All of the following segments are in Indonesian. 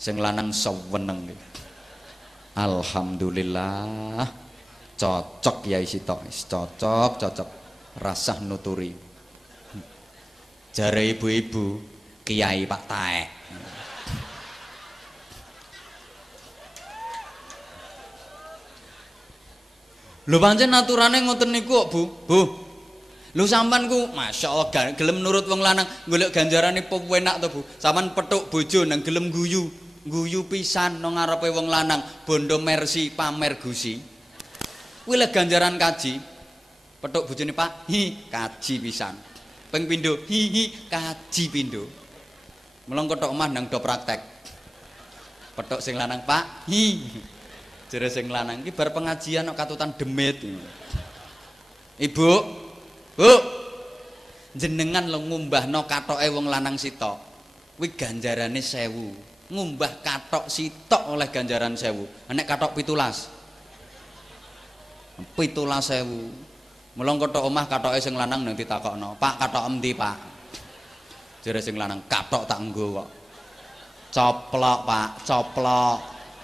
Sing lanang seweneng. Alhamdulillah cocok ya Sitok, cocok rasah nuturi. Jare ibu-ibu Kiai Pak Taek. Lho pancen aturane ngoten niku kok, Bu. Bu. Lho sampean ku masyaallah gelem nurut wong lanang golek ganjarane penak to, Bu. Sampean petuk bojo nang gelem guyu pisan nang ngarepe wong lanang, bondo mersi pamer gusi. Kuwi le ganjaran kaji. Petuk bojone, Pak, kaji pisan. Ping pindho, kaji pindho. Mulung ketok omah nang do praktek. Petuk sing lanang, Pak, jere sing lanang iki bar pengajian kok katutan demit. Ibu, Bu, jenengan lo ngumbahno katoke wong lanang sitok. Kuwi ganjarane 1000. Ngumbah katok sitok oleh ganjaran 1000. Nek katok 17.000. Mulung ketok omah katoke sing lanang nang ditakokno, "Pak, katok endi, Pak?" Jere sing lanang, "Katok tak nggo kok." Coplok, Pak, coplok.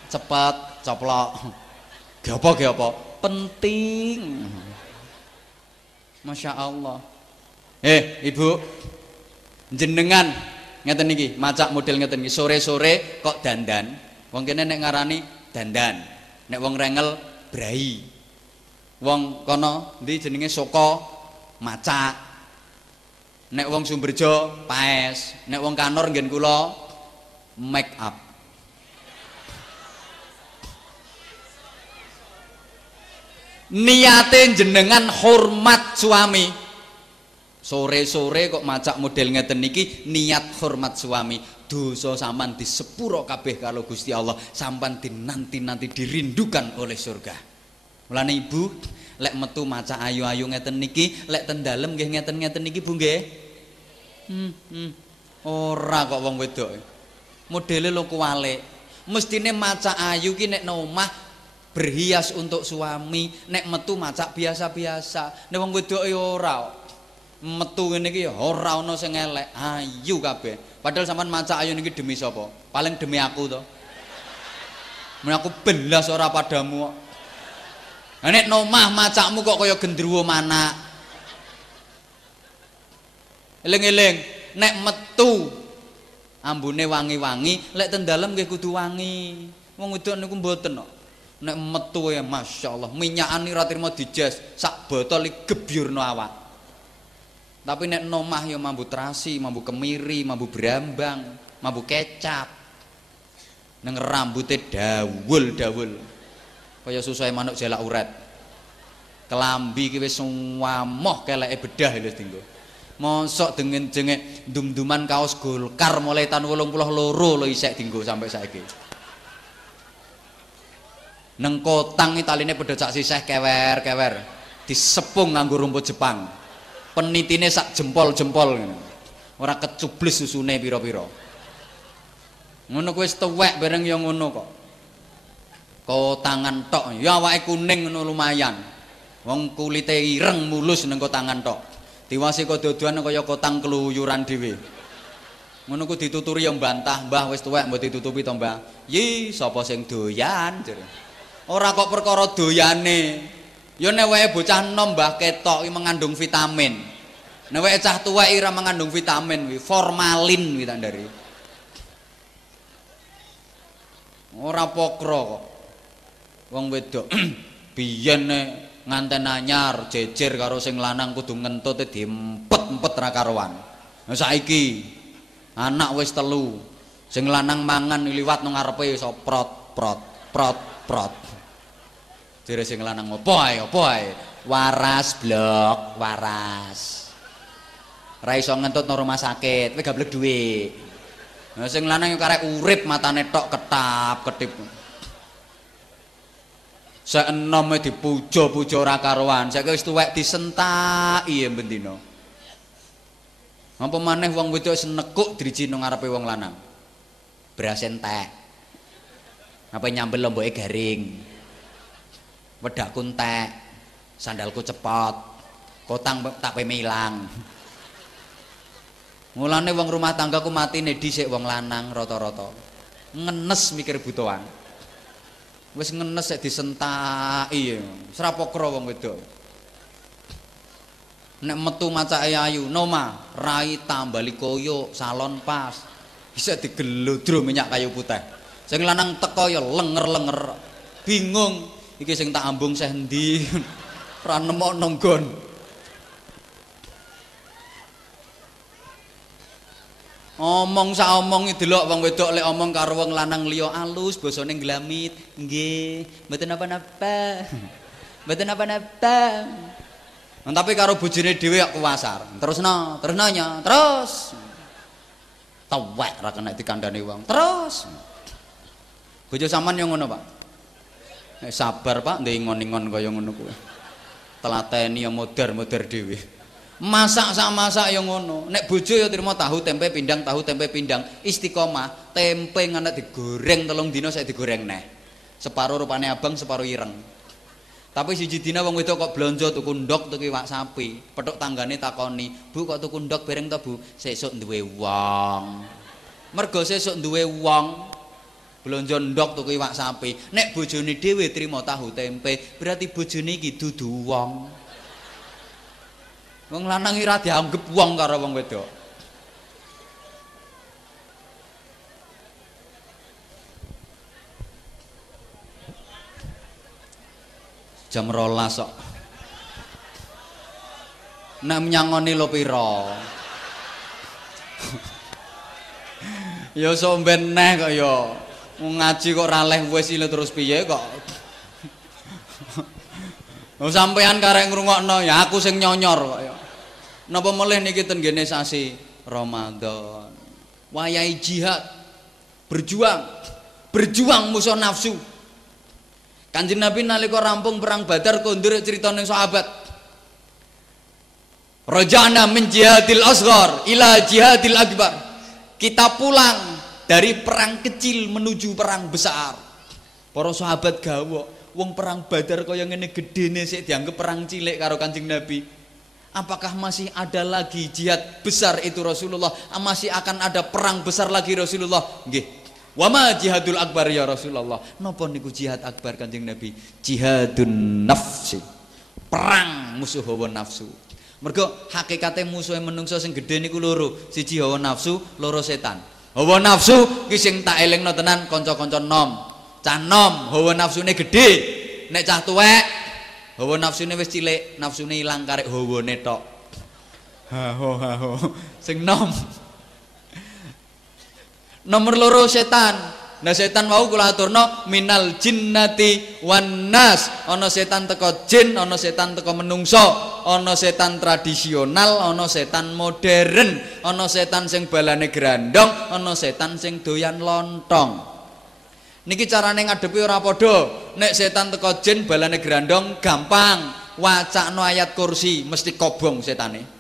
Cepet, coplok. Ge apa? Penting. Masya Allah. Ibu, jenengan ngeten iki, macak model ngeten iki, sore-sore kok dandan. Wong kene nek ngarani dandan. Nek wong rengel brai. Wong kono ndi jenenge Soko macak. Nek wong Sumberjo paes. Nek wong Kanor nggen kula make up. Niate jenengan hormat suami. Sore-sore kok macak model ngeten niki niat hormat suami. Dosa sampean disepuro kabeh karo Gusti Allah, sampean dinanti-nanti dirindukan oleh surga. Mulane Ibu, lek metu macak ayu-ayu ngeten niki, lek ten dalem nggih ngeten-ngeten niki Bu nggih. Ora kok wong wedok. Modele lho kuwalik. Mestine macak ayu ki nek nang omah berhias untuk suami, nek metu macak biasa-biasa. Nek wong wedok ora. Metu ngene iki ora ana sing elek, ayu kabeh. Padahal sampean macak ayu niki demi sapa? Paling demi aku to. Men aku belas ora padamu. Nek nomah macakmu kok kaya gendruwo manak. Eling-eling, nek metu ambune wangi-wangi, lek ten dalem nggih kudu wangi. Wong wedok niku mboten kok. Nek metu ya masyaallah, minyakan ora trimo dijes, sak botol iki gebyurno awak. Tapi nek nomah ya mambu terasi, mambu kemiri, mambu brambang, mambu kecap. Neng rambutnya dawul-dawul. Kaya susah manuk jelak uret. Kelambi ki wis wamoh keleke bedah lho dinggo. Mosok dengan jengek dum-duman kaos Golkar mulai tahun 82 lho isek dinggo sampai saiki. Neng kotang italine padha cak siseh kewer-kewer. Disepung nganggo rumput Jepang. Penitine sak jempol-jempol ngono. Ora kecubles susune pira-pira. Ngono kuwi wis tuwek bareng ya ngono kok. Kotangan tok, ya awake kuning ngono lumayan. Wong kulite ireng mulus nang kotangan tok. Diwasi kok dodoan kaya kotang keluyuran dhewe. Ngono ku dituturi ya mbantah, "Mbah wis tuwek mbok ditutupi to, Mbah?" "Yi, sapa sing doyan?" jare. Ora kok perkara doyane. Ya nek wae bocah enom Mbah ketok iki mengandung vitamin. Nek wae cah tuwek ora mengandung vitamin kuwi, formalin kuwi tak ndari. Ora pokro kok. Wong wedok biyen nganten anyar jejer karo sing lanang kudu ngentute diempet-empet ra karuan. Nah saiki anak wis 3. Sing lanang mangan liwat nang ngarepe iso prot prot prot prot. Jere sing lanang opo ae? Waras blok, waras. Ra iso ngentut nang rumah sakit, kowe gablek dhuwit. Nah sing lanang yo karek urip matane tok ketap-ketip. Seenome dipuja-puja ora karuan, saiki wis tuwek disentaki ya bendina. Apa maneh wong wedok senekuk driji nang ngarepe wong lanang. Beras entek. Apa nyambel lomboke garing. Wedakku entek, sandalku cepot, kotang tak peme ilang. Mulane wong rumah tanggaku matine dhisik wong lanang rata-rata. ngenes mikir butuhan. Wis ngenes sik disentaki. Srapokro wong wedok. Nek metu macake ayu, Noma, rai tambali koyo salon pas. Bisa digelodro minyak kayu putih. Sing lanang teko ya lenger-lenger. Bingung, iki sing tak ambung seh endi. Ora nemokno nggon. Omong sak omong delok wong wedok lek omong karo wong lanang liya alus basane nglamit. Nggih, mboten napa-napa. Mboten napa-napa. Tapi karo bojone dhewe kok kuwasar. Terusno nya, terus. Tewek ra kena dikandani wong. Terus. Bojo sampean yo ngono, Pak. Sabar, Pak, ndek ingon-ingon kaya ngono kuwi. Telateni yo modar-modar dhewe. Masak sak masak yo ngono. Nek bojo yo trimo tahu tempe pindang, istiqomah. Tempe ngene digoreng 3 dina sik digoreng neh. Separo rupane abang, separo ireng. Tapi siji dina wong wedok kok blonjo tuku ndok tuku iwak sapi. Petuk tanggane takoni, "Bu kok tuku ndok bareng to, Bu?" "Sesuk duwe wong." Mergo sesuk duwe wong blonjo ndok tuku iwak sapi. Nek bojone dhewe trimo tahu tempe, berarti bojone iki dudu wong. Wong lanang ora dianggep wong karo wong wedok. Jam 12 kok. Nek nyangoni lo pira? Ya somben neh kok ya. Ngaji kok ora leh wis ile terus piye kok. Oh sampean karek ngrungokno ya aku sing nyonyor kok ya. Napa melih niki ten ngene sasi Ramadan. Wayahe jihad. Berjuang musuh nafsu. Kanjeng Nabi nalika rampung perang Badar kondur cerita ning sahabat. Rajana min jihadil asghar ila jihadil akbar. Kita pulang dari perang kecil menuju perang besar. Para sahabat gawok, wong perang Badar kaya ngene gedene sik dianggep perang cilik karo Kanjeng Nabi. Apakah masih ada lagi jihad besar itu Rasulullah? Masih akan ada perang besar lagi Rasulullah? Nggih. Wa ma jihadul akbar ya Rasulullah. Napa niku jihad akbar Kanjeng Nabi? Jihadun nafsi. Perang musuh hawa nafsu. Mergo hakikate musuhe menungso sing gedhe niku loro. Siji hawa nafsu, loro setan. Hawa nafsu ki sing tak elingno tenan kanca-kanca nom. Cah nom hawa nafsune gedhe. Nek cah tuwek hawa nafsune wis cilik, nafsune ilang karek hawane tok. Ha ho. Sing nom. Nomor loro setan. Nah setan wau kula aturno minal jinnati wan nas. Ana setan teko jin, ana setan teko menungso, ana setan tradisional, ana setan modern, ana setan sing balane grandong, ana setan sing doyan lontong. Niki carane ngadepi ora padha. Nek setan teko jin balane grandong gampang, wacakno ayat kursi mesti kobong setane.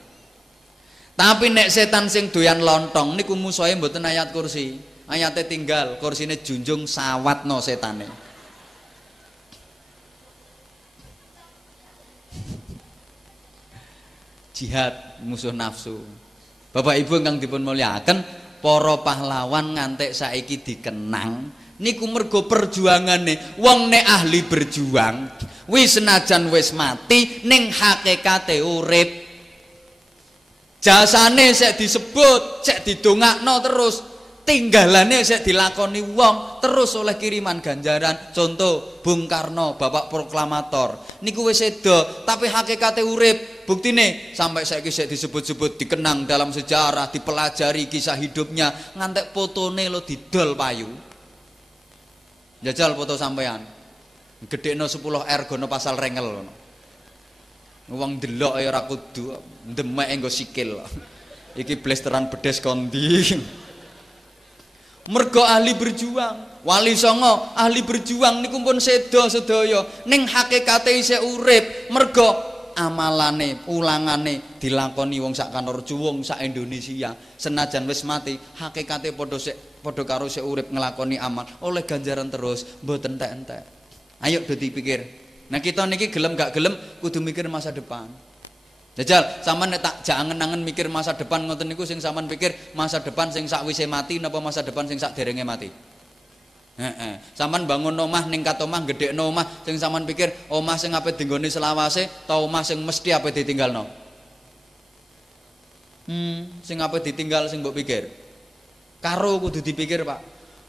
Tapi nek setan sing doyan lontong niku musuhe mboten ayat kursi. Ayate tinggal, kursine junjung sawatno setane. Jihad musuh nafsu. Bapak Ibu ingkang dipun mulyakaken, para pahlawan ngantek saiki dikenang niku mergo perjuangane. Wong nek ahli berjuang, wis senajan wis mati ning hakikate urip. Jasane sik disebut, sik didongakno terus, tinggalane sik dilakoni wong terus oleh kiriman ganjaran. Contoh Bung Karno, Bapak Proklamator. Niku wis sedo, tapi hakikate urip. Buktine sampai saiki sik disebut-sebut, dikenang dalam sejarah, dipelajari kisah hidupnya, ngantek fotone lo didol payu. Jajal foto sampean. Gedhekno 10R gono pasal rengel ngono. Wong delok ya ora kudu ndemek enggo sikil. Iki blesteran bedes kondi. Mergo ahli berjuang, Wali Songo ahli berjuang niku pun sedo sedaya ning hakikate isih urip. Mergo amalane, ulangane dilakoni wong sak Kanorju, wong sak Indonesia. Senajan wis mati, hakikate padha karo sik urip nglakoni amal, oleh ganjaran terus, mboten entek-entek. Ayo do dipikir. Nah kita niki gelem gak gelem kudu mikir masa depan. Jajal sampean nek tak jak angen-angen mikir masa depan ngoten niku sing sampean pikir masa depan sing sakwise mati napa masa depan sing sakderenge mati? Heeh. Sampean bangun omah ningkat omah gedhekno omah sing sampean pikir omah sing ape dinggone selawase ta omah sing mesti ape ditinggalno. Sing ape ditinggal sing mbok pikir. Karo kudu dipikir, Pak.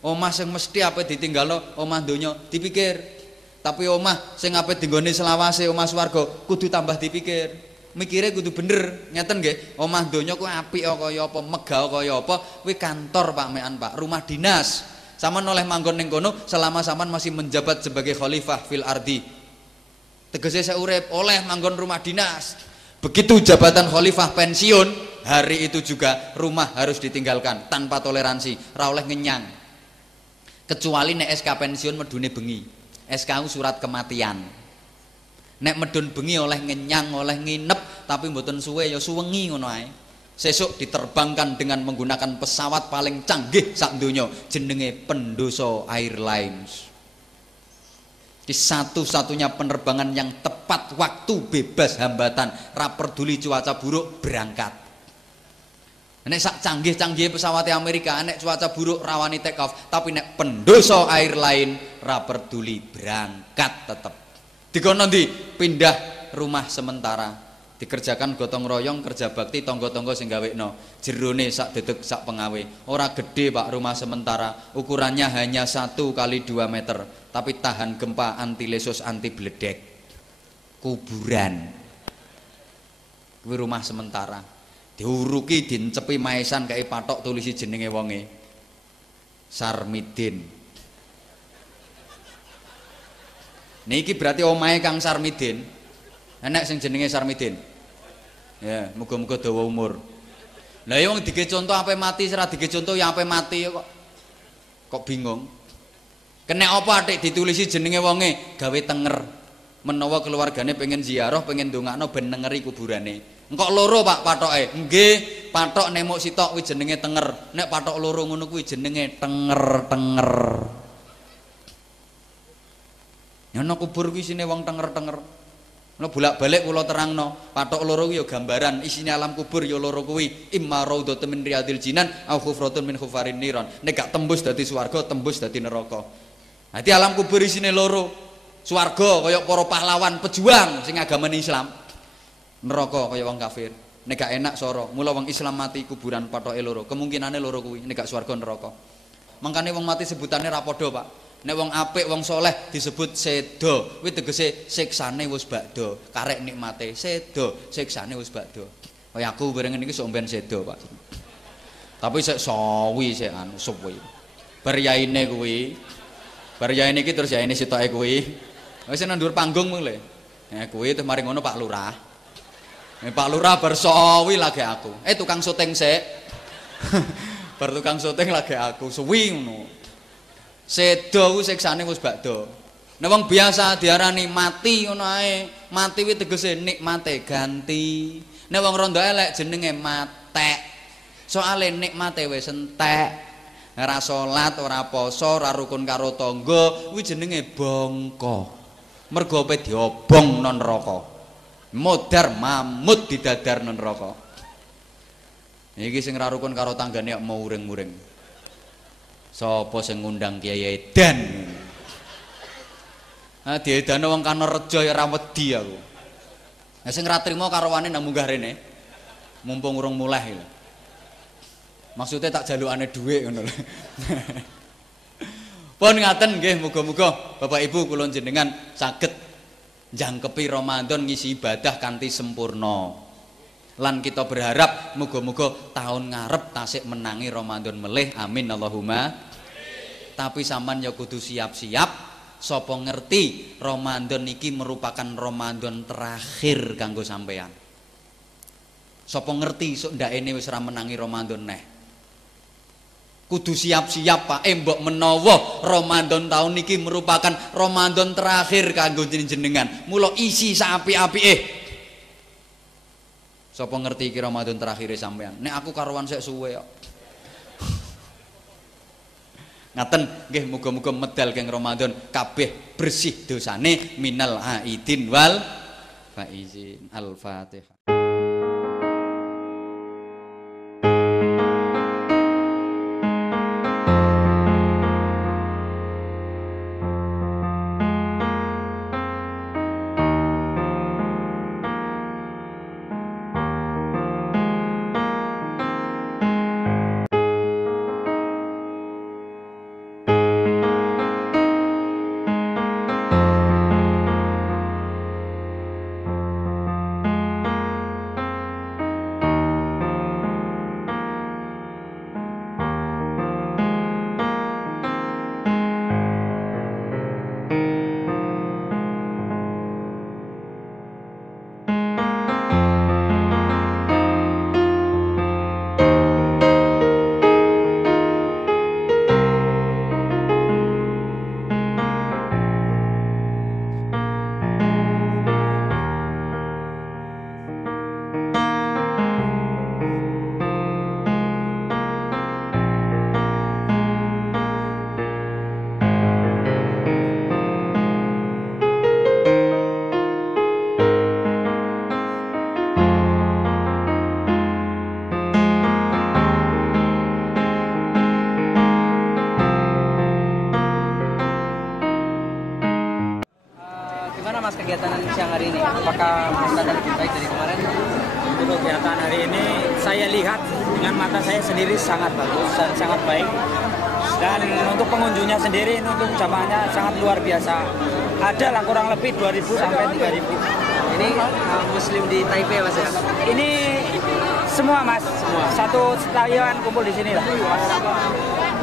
Omah sing mesti ape ditinggalno omah donya dipikir. Tapi omah sing ape dinggone selawase omah swarga kudu tambah dipikir. Mikire kudu bener, ngeten nggih. Omah donya kuwi apik kaya apa, megah kaya apa, kuwi kantor Pak mekan, Pak, rumah dinas. Saman oleh manggon ning kono selama saman masih menjabat sebagai khalifah fil ardi. Tegese saya urip oleh manggon rumah dinas. Begitu jabatan khalifah pensiun, hari itu juga rumah harus ditinggalkan tanpa toleransi, ra oleh ngenyang. Kecuali nek SK pensiun medune bengi. SK surat kematian. Nek medun bengi oleh ngenyang, oleh nginep, tapi mboten suwe ya suwengi ngono ae. Sesuk diterbangkan dengan menggunakan pesawat paling canggih sak donya jenenge Pendoso Airlines. Di satu-satunya penerbangan yang tepat waktu, bebas hambatan, ra peduli cuaca buruk, berangkat. Nek sak canggih-canggih pesawat Amerika, nek cuaca buruk rawani take off, tapi nek Pendoso Airlines ra peduli, berangkat tetep. Dikono ndi pindah rumah sementara. Dikerjakan gotong royong, kerja bakti, tonggo-tonggo sing gawekno. Jerone sak dedeg sak pengawe. Ora gede Pak rumah sementara, ukurannya hanya 1 kali 2 meter, tapi tahan gempa, anti lesus, anti bledek. Kuburan. Kuwi rumah sementara. Diuruki, dincepi maesan kayak patok tulisi jenenge wonge. Sarmidin. Niki berarti omahe Kang Sarmidin. Enek sing jenenge Sarmidin. Ya, muga-muga dawa umur. Lah ya wong dige contoh ape mati, ora dige contoh ya ape mati kok bingung. Kenek apa atik ditulisi jenenge wonge, gawe tenger. Menawa keluargane pengen ziarah, pengen ndongakno ben nengeri kuburane. Engkok loro Pak patoke. Nggih, patok nemuk sitok kuwi jenenge tenger. Nek patok loro ngono kuwi jenenge tenger-tenger. Ya ana kubur kuwi isine wong tenger-tenger. Nah bolak-balik kula terangno, patok loro kuwi ya gambaran, isine alam kubur ya loro kuwi, imma raudhatun min riyadil jinan au khufratun min khufarin niron. Nek gak tembus dadi swarga, tembus dadi neraka. Dadi alam kubur isine loro. Swarga kaya para pahlawan pejuang sing agamane Islam. Neraka kaya wong kafir. Nek gak enak soro, mula wong Islam mati kuburan patoke loro. Kemungkinane loro kuwi, nek gak swarga neraka. Mangkane wong mati sebutane ra padha, Pak. Nek wong apik, wong soleh disebut sedo. Kuwi tegese siksane wis bakdo, karek nikmate. Sedo, siksane wis bakdo. Kaya aku bareng niki sok ben sedo, Pak. Tapi sik sawi sik anu suwi. Bar yaine kuwi. Bar yaine iki terus yaine sitoke kuwi. Wis nang dhuwur panggung mung le. Kuwi terus mari ngono Pak Lurah. Pak Lurah bar sawi lagi aku. Tukang syuting sik. Bar tukang syuting lagi aku suwi ngono. Sedo ku siksane wis bakdo. Nek wong biasa diarani mati ngono ae. Mati kuwi tegese nikmate ganti. Nek wong rondo elek jenenge matek. Soale nikmate wis entek. Ora salat, ora poso, ora rukun karo tangga, kuwi jenenge bongko. Mergo ape diobong nang neraka. Modar mamut didadar nang neraka. Iki sing ora rukun karo tanggane kok mau uring-uring. Sapa sing ngundang Kiai Edan? Ah diedano wong Kanorejo ya ora wedi aku. Lah sing ra trimo karowane nang munggah rene. Mumpung urung mulai lho. Maksudnya tak jalukane dhuwit ngono lho. Pun ngaten nggih, muga-muga Bapak Ibu kula jenengan saged njangkepi Ramadan ngisi ibadah kanthi sempurna. Lan kita berharap muga-muga tahun ngarep tasik menangi Ramadan melih, amin Allahumma. Tapi sampean ya kudu siap-siap, sapa ngerti Ramadan iki merupakan Ramadan terakhir kanggo sampean. Sapa ngerti sok ndakene wis ora menangi Ramadan neh. Kudu siap-siap Pak, mbok menawa Ramadan tahun iki merupakan Ramadan terakhir kanggo jenengan. Mula isi sapi-apike. Sapa ngerti iki Ramadan terakhir sampean? Nek aku karuan sik suwe kok. Ngaten nggih, muga-muga medal keng Ramadan kabeh bersih dosane minal aidin wal faizin. Al-Fatihah. Gimana Mas kegiatan siang hari ini? Apakah Mas ada lebih baik dari kemarin? Untuk kegiatan hari ini saya lihat dengan mata saya sendiri sangat bagus dan sangat baik. Dan untuk pengunjungnya sendiri, untuk jamaahnya sangat luar biasa. Ada lah kurang lebih 2.000 sampai 3.000. Ini Muslim di Taipei Mas ya? Ini semua Mas, semua. Satu Taiwan kumpul di sini lah.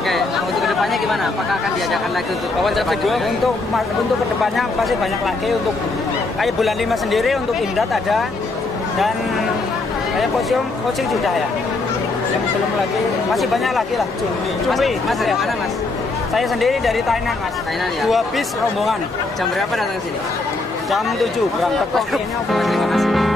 Oke, untuk kedepannya gimana? Apakah akan diadakan lagi untuk Untuk kedepannya pasti banyak lagi untuk kayak bulan 5 sendiri untuk Imdat ada dan kayak coaching sudah ya. Yang belum lagi masih banyak lagi lah. Cumi. Mas dari mana Mas? Saya sendiri dari Thailand Mas. Thailand ya. 2 bis rombongan. Jam berapa datang ke sini? Jam 7 berangkat kok ini. Terima kasih.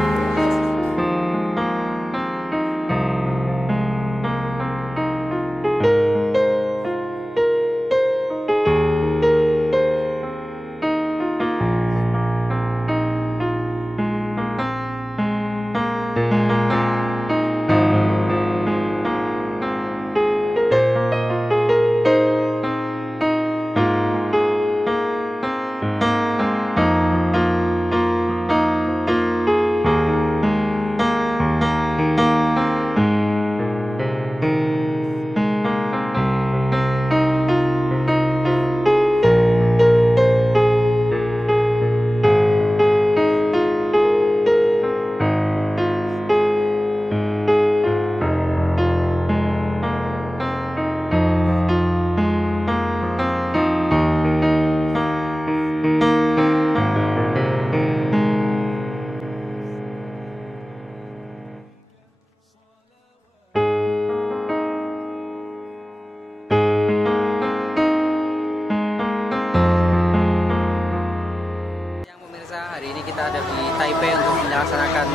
Hari ini kita ada di Taipei untuk melaksanakan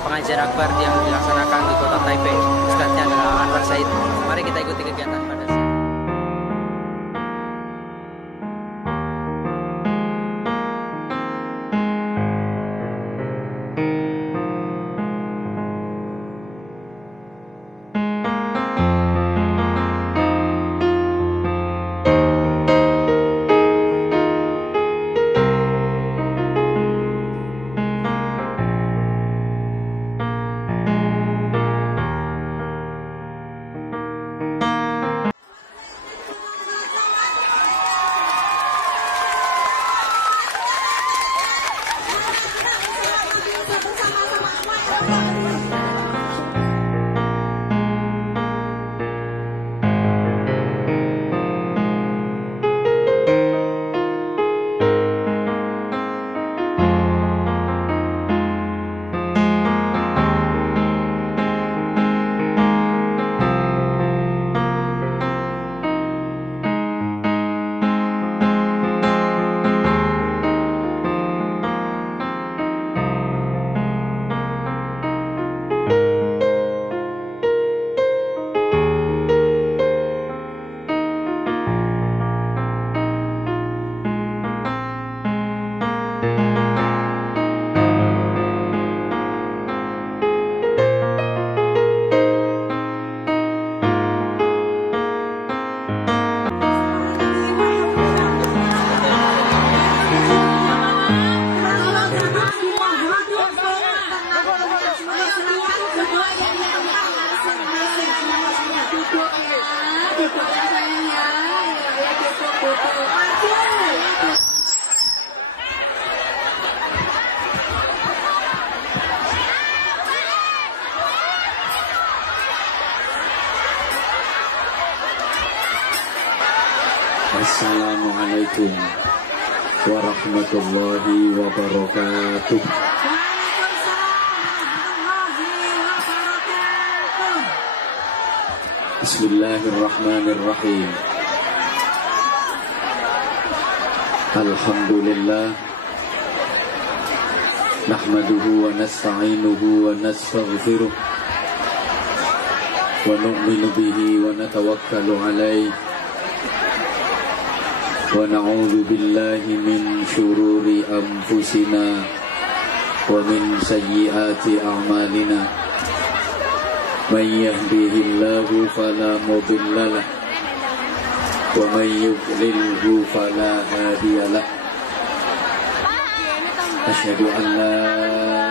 pengajian akbar yang dilaksanakan di kota Taipei. Ustadznya adalah Anwar Said. Mari kita ikuti kegiatan pada siang. Assalamualaikum warahmatullahi wabarakatuh. Bismillahirrahmanirrahim. Alhamdulillah. Nahmaduhu wa nasta'inuhu wa nastaghfiruh. Wa nu'minu bihi wa natawakkalu alaihi. Wa na'udzu billahi min syururi anfusina wa min sayyiati a'malina. Man yahdihillahu fala mudilla lahu wa man yudlilhu fala hadiya lahu. Asyhadu an la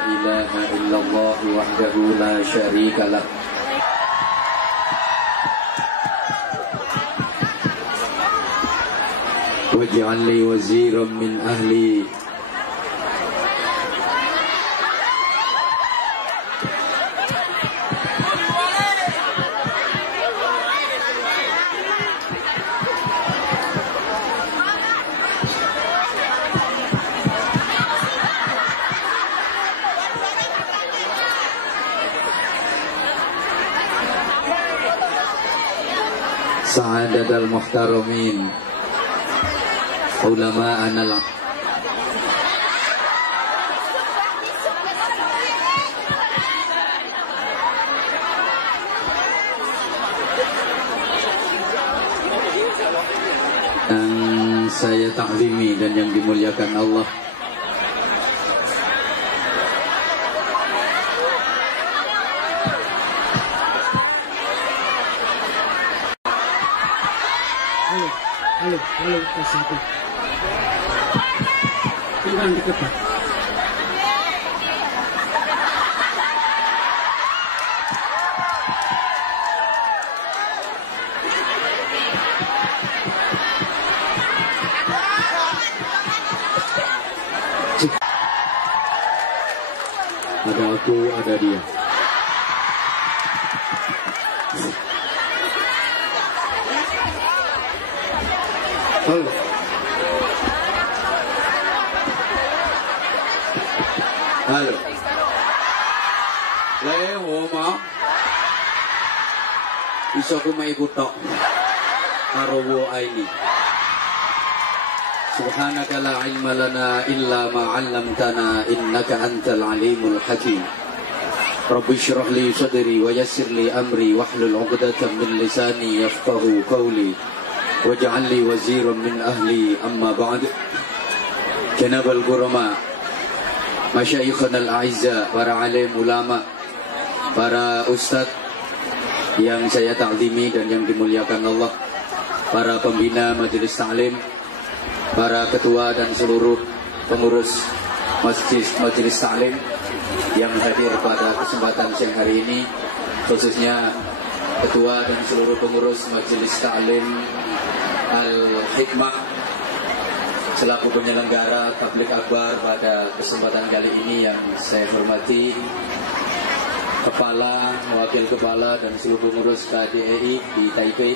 ilaha illallah wahdahu la syarika lah. Waj'al li waziran min ahli. Sa'adatul muhtaramin ulama anal yang saya taklimi dan yang dimuliakan Allah. Halo, satu. Tinggal deket, Pak. Ada aku, ada dia. Halo. Halo. Lewo mau. Iso ku mai kutok. Karo wo aini. Subhanaka la ilma lana illa ma 'allamtana innaka antal alimul hakim. Rabbi shrah li sadri wa yassir li amri wahlul 'uqdatam min lisani yafqahu qawli. Waj'al li waziran min ahli amma ba'd. Janabal gurama, masyayikhana al-a'izza, para alim ulama, para ustadz yang saya taklimi dan yang dimuliakan Allah, para pembina majelis taklim, para ketua dan seluruh pengurus majelis taklim yang hadir pada kesempatan siang hari ini, khususnya ketua dan seluruh pengurus majelis taklim Al-Hikmah selaku penyelenggara tabligh akbar pada kesempatan kali ini yang saya hormati, kepala, wakil kepala dan seluruh pengurus KDEI di Taipei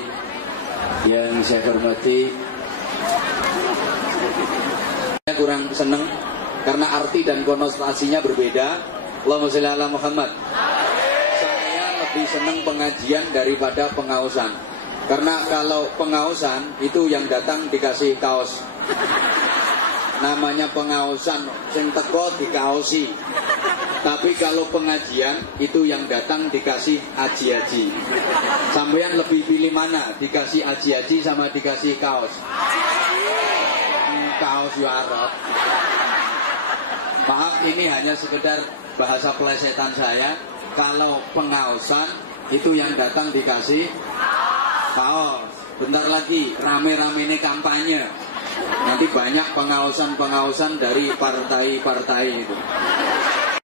yang saya hormati. Saya kurang senang karena arti dan konotasinya berbeda. Allahumma sholli ala Muhammad. Saya lebih senang pengajian daripada pengausan. Karena kalau pengausan itu yang datang dikasih kaos. Namanya pengausan, sing teko dikaosi. Tapi kalau pengajian itu yang datang dikasih aji-aji. Sampeyan lebih pilih mana? Dikasih aji-aji sama dikasih kaos? Kaos yo arep. Maaf, ini hanya sekedar bahasa pelesetan saya. Kalau pengausan itu yang datang dikasih kaos. Bentar lagi rame-rame ini kampanye. Nanti banyak pengausan-pengausan dari partai-partai itu.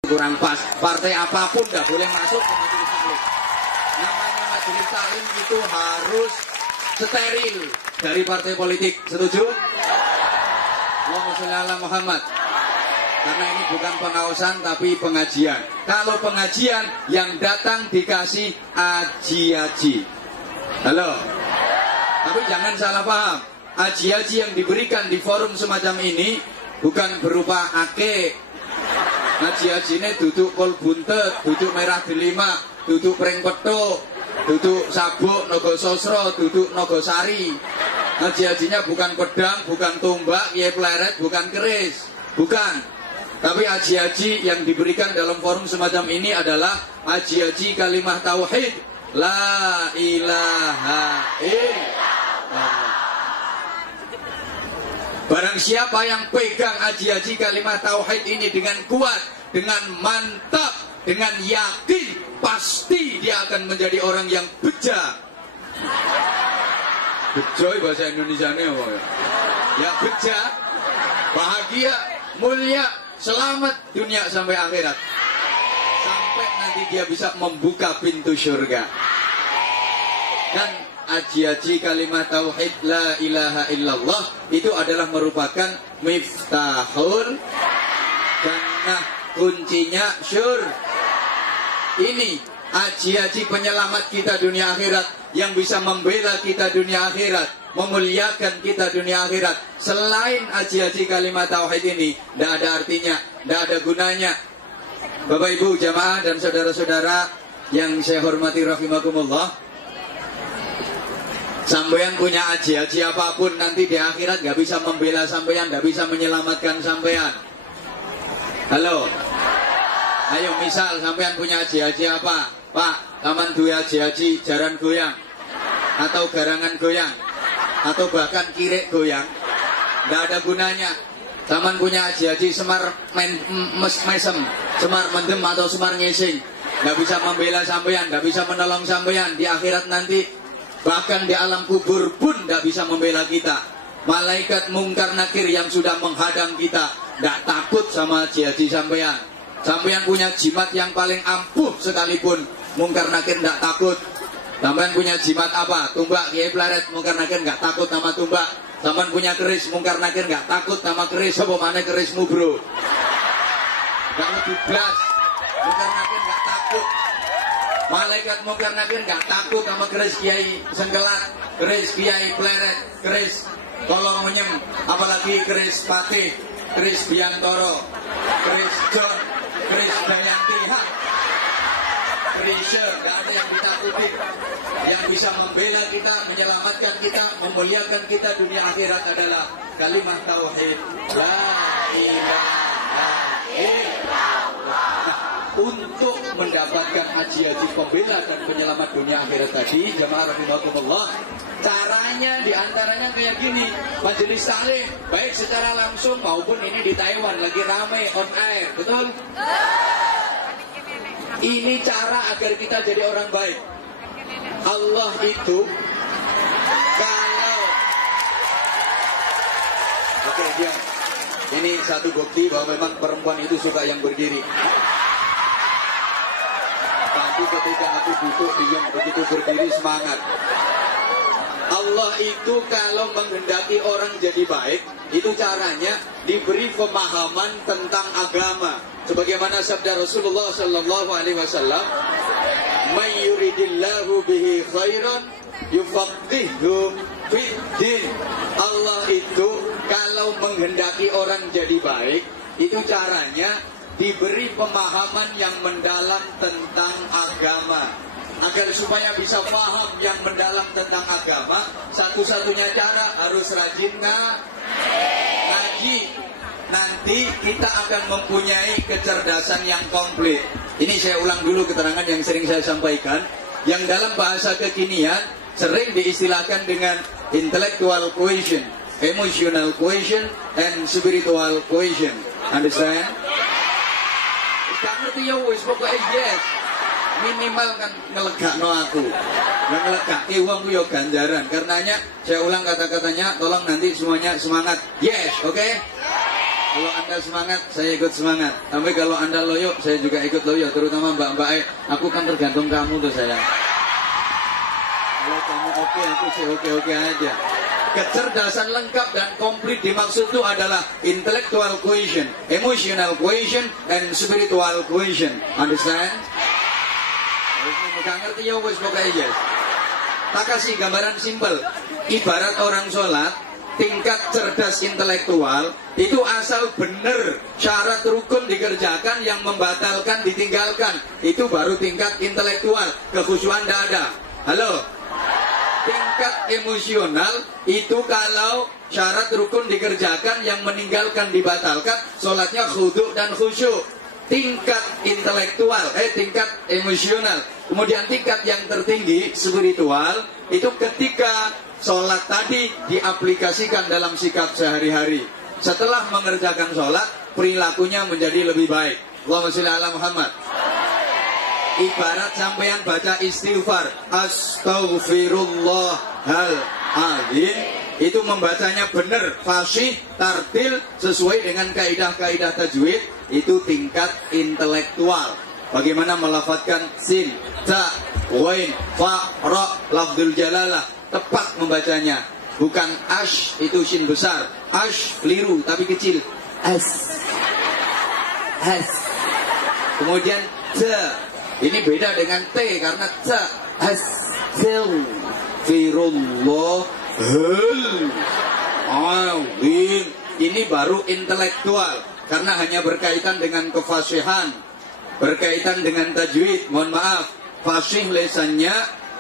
Kurang pas. Partai apapun nggak boleh masuk ke majelis taklim. Namanya majelis taklim itu harus steril dari partai politik. Setuju? Allahumma sholli ala Muhammad. Karena ini bukan pengausan tapi pengajian. Kalau pengajian yang datang dikasih aji-aji. Halo. Tapi jangan salah paham. Aji-aji yang diberikan di forum semacam ini bukan berupa ake. Aji-aji ini duduk kol buntet, duduk merah delima, duduk pring petuk, duduk sabuk nogo sosro, duduk nogo sari. Aji-ajinya bukan pedang, bukan tombak, ye pleret, bukan keris. Bukan. Tapi aji-aji yang diberikan dalam forum semacam ini adalah aji-aji kalimah tauhid. La ilaha illallah. Barang siapa yang pegang aji-aji kalimat tauhid ini dengan kuat, dengan mantap, dengan yakin, pasti dia akan menjadi orang yang beja. Bejoy bahasa Indonesianya apa ya? Ya beja, bahagia, mulia, selamat dunia sampai akhirat. Sampai nanti dia bisa membuka pintu surga. Dan aji-aji kalimat tauhid la ilaha illallah itu adalah merupakan miftahul jannah, kuncinya ini aji-aji penyelamat kita dunia akhirat, yang bisa membela kita dunia akhirat, memuliakan kita dunia akhirat. Selain aji-aji kalimat tauhid ini, tidak ada artinya, tidak ada gunanya. Bapak Ibu jamaah dan saudara-saudara yang saya hormati rahimakumullah, sampeyan punya aji-aji apapun, nanti di akhirat nggak bisa membela sampeyan, nggak bisa menyelamatkan sampeyan. Halo, ayo misal sampeyan punya aji-aji apa? Pak, taman dua aji-aji jaran goyang, atau garangan goyang, atau bahkan kirek goyang, nggak ada gunanya. Taman punya aji-aji semar mesem, semar mendem atau semar ngising, nggak bisa membela sampeyan, nggak bisa menolong sampeyan. Di akhirat nanti, bahkan di alam kubur pun tidak bisa membela kita. Malaikat mungkar nakir yang sudah menghadang kita tidak takut sama aji-aji sampeyan. Sampeyan punya jimat yang paling ampuh sekalipun, mungkar nakir tidak takut. Sampeyan punya jimat apa? Tumbak, kiai pleret, mungkar nakir nggak takut sama tumbak. Sampeyan punya keris, mungkar nakir nggak takut sama keris. Apa mana kerismu bro? Nggak lebih belas, mungkar nakir nggak takut. Malaikat mungkar nakir nggak takut sama keris kiai sengkelat, keris kiai pleret, keris tolong menyem, apalagi keris patih, keris biantoro, keris john, keris dayanti, keris nggak ada yang ditakuti. Yang bisa membela kita, menyelamatkan kita, memuliakan kita dunia akhirat adalah kalimat tauhid la ilaha illallah. Untuk mendapatkan haji-haji pembela dan penyelamat dunia akhirat tadi, jamaah rahimakumullah, caranya diantaranya kayak gini. Majelis taklim baik secara langsung maupun ini di Taiwan lagi ramai on air, betul? Ini cara agar kita jadi orang baik. Allah itu kalau oke, diam. Ini satu bukti bahwa memang perempuan itu suka yang berdiri. Tapi ketika aku duduk diam, begitu berdiri semangat. Allah itu kalau menghendaki orang jadi baik, itu caranya diberi pemahaman tentang agama. Sebagaimana sabda Rasulullah Sallallahu Alaihi Wasallam, "May yuridillahu bihi khairan yufaqihu fiddin." Allah itu kalau menghendaki orang jadi baik, itu caranya diberi pemahaman yang mendalam tentang agama. Agar supaya bisa paham yang mendalam tentang agama, satu-satunya cara harus rajin ngaji. Nanti kita akan mempunyai kecerdasan yang komplit. Ini saya ulang dulu keterangan yang sering saya sampaikan, yang dalam bahasa kekinian sering diistilahkan dengan intellectual quotient, emotional quotient, and spiritual quotient. Understand? Gak ngerti ya wis, pokoknya yes. Minimal kan ngelegakno aku. Yang ngelegake wong ku yo ganjaran. Karenanya saya ulang kata-katanya, tolong nanti semuanya semangat. Yes, oke? Okay? Kalau Anda semangat, saya ikut semangat. Tapi kalau Anda loyo, saya juga ikut loyo. Terutama mbak-mbak, aku kan tergantung kamu tuh sayang. Kalau kamu oke, aku sih oke-oke aja. Kecerdasan lengkap dan komplit dimaksud itu adalah intellectual quotient, emotional quotient, and spiritual quotient. Understand? Gak ngerti ya wes pokoknya yes. Tak kasih gambaran simpel. Ibarat orang sholat, tingkat cerdas intelektual itu asal benar syarat rukun dikerjakan, yang membatalkan ditinggalkan, itu baru tingkat intelektual. Kekhusyuan tidak ada. Halo. Tingkat emosional itu kalau syarat rukun dikerjakan, yang meninggalkan dibatalkan, sholatnya khudu dan khusyuk. Tingkat intelektual, tingkat emosional. Kemudian tingkat yang tertinggi spiritual itu ketika sholat tadi diaplikasikan dalam sikap sehari-hari. Setelah mengerjakan sholat, perilakunya menjadi lebih baik. Allahumma sholli ala Muhammad. Ibarat sampeyan baca istighfar, astaghfirullahaladzim, itu membacanya benar, fasih, tartil sesuai dengan kaidah-kaidah tajwid, itu tingkat intelektual. Bagaimana melafadzkan sin, ta, wain, fa, ra, lafdzul jalalah, tepat membacanya. Bukan ash, itu shin besar. Ash keliru tapi kecil. As. Kemudian ta, ini beda dengan t karena ta. Astaghfirullah. Ini baru intelektual karena hanya berkaitan dengan kefasihan, berkaitan dengan tajwid. Mohon maaf, fasih lesannya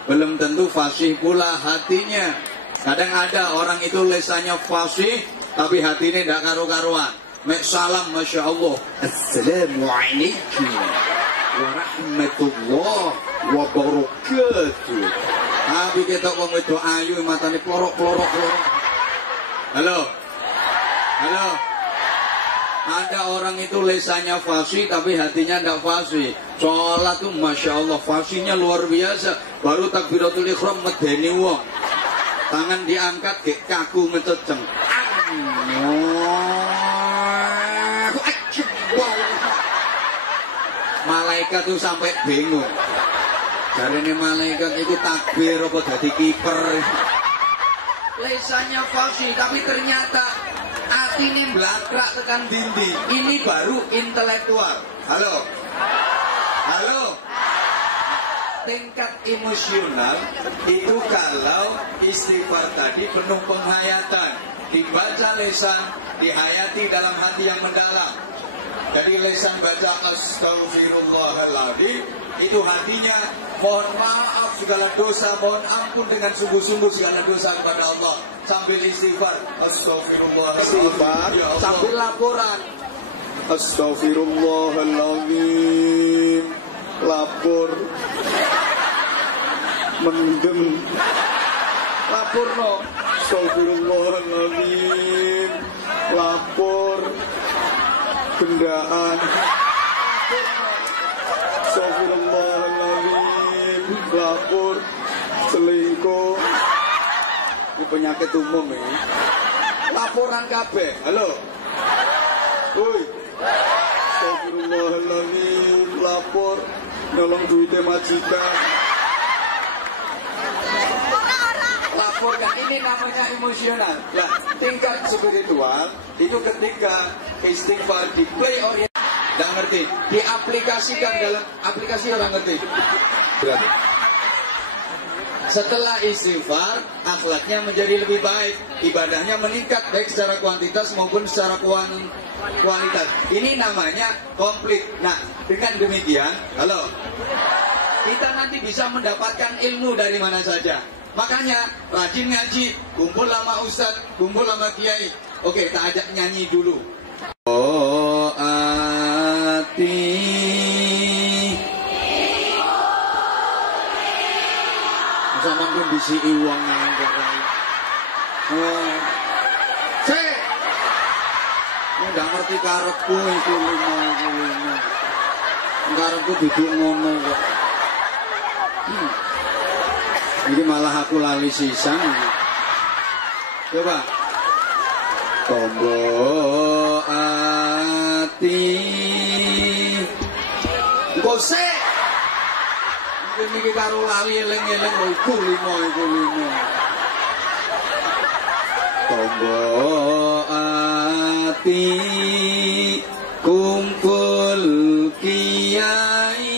belum tentu fasih pula hatinya. Kadang ada orang itu lesannya fasih tapi hatinya tidak karu-karuan. Mek salam, masya Allah, assalamualaikum warahmatullah wabarakatuh. Tapi kita wong itu ayu matane plorok. Halo. Ada orang itu lesannya fasih tapi hatinya tidak fasih. Sholat tuh masya Allah fasihnya luar biasa. Baru takbiratul ihram medeni wong. Tangan diangkat ke kaku ngececeng. Malaikat tuh sampai bingung. Jarene malaikat itu takbir apa jadi kiper. Lesannya fasih tapi ternyata atine blakrak tekan dindi. Ini baru intelektual. Halo. Tingkat emosional itu kalau istighfar tadi penuh penghayatan, dibaca lesan, dihayati dalam hati yang mendalam. Jadi lesan baca astagfirullahaladzim, itu hatinya mohon maaf segala dosa, mohon ampun dengan sungguh-sungguh segala dosa kepada Allah. Sambil istighfar, astagfirullahaladzim, ya sambil laporan, astagfirullahaladzim, lapor, mendem, lapor no, astagfirullahaladzim, lapor, gendaan, astagfirullahaladzim, lapor, selingkuh. Ini penyakit umum ya. Laporan kabeh. Halo. Woi. Astagfirullahaladzim, lapor, nyolong duitnya majikan. Laporkan, ini namanya emosional. Nah, tingkat spiritual itu ketika istighfar di play oriented, tidak ngerti, diaplikasikan dalam aplikasi orang ngerti. Berarti setelah istighfar, akhlaknya menjadi lebih baik, ibadahnya meningkat baik secara kuantitas maupun secara kualitas. Ini namanya komplit. Nah, dengan demikian, halo, kita nanti bisa mendapatkan ilmu dari mana saja. Makanya rajin ngaji, kumpul sama ustadz, kumpul sama kiai. Oke, kita ajak nyanyi dulu. Oh ati sama pun bisi uang cek nggak ngerti karepku itu lima karepku duduk ngono kok. Ini malah aku lali sisan. Coba. Tombo ati gose. Mungkin iki karo lali eling-eling iku limo. Tombo ati kumpul kiai.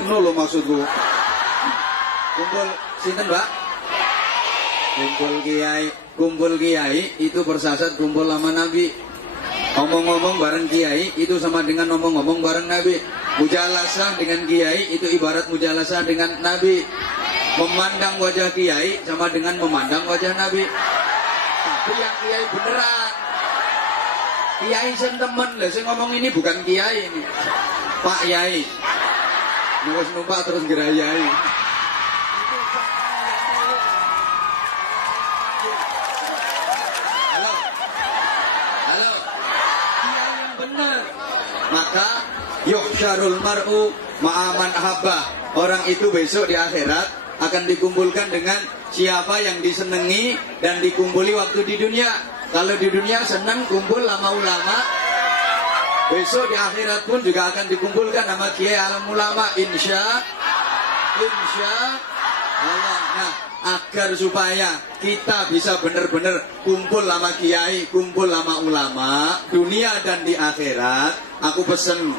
Ngono lho maksudku. Kumpul sinten, Mbak? Kumpul kiai itu persasat kumpul sama Nabi. Ngomong-ngomong bareng kiai itu sama dengan ngomong-ngomong bareng Nabi. Mujalasah dengan kiai itu ibarat mujalasah dengan Nabi. Memandang wajah kiai sama dengan memandang wajah Nabi. Tapi yang kiai beneran. Kiai sen temen lah, saya ngomong ini bukan kiai ini. Pak Yai. Nulis numpak terus gerayai. Maka yuhsyarul mar'u ma'aman ahabbah. Orang itu besok di akhirat akan dikumpulkan dengan siapa yang disenangi dan dikumpuli waktu di dunia. Kalau di dunia senang kumpul sama ulama, besok di akhirat pun juga akan dikumpulkan sama kiai alam ulama, insya Allah. Nah, agar supaya kita bisa benar-benar kumpul sama kiai, kumpul sama ulama, dunia dan di akhirat, aku pesen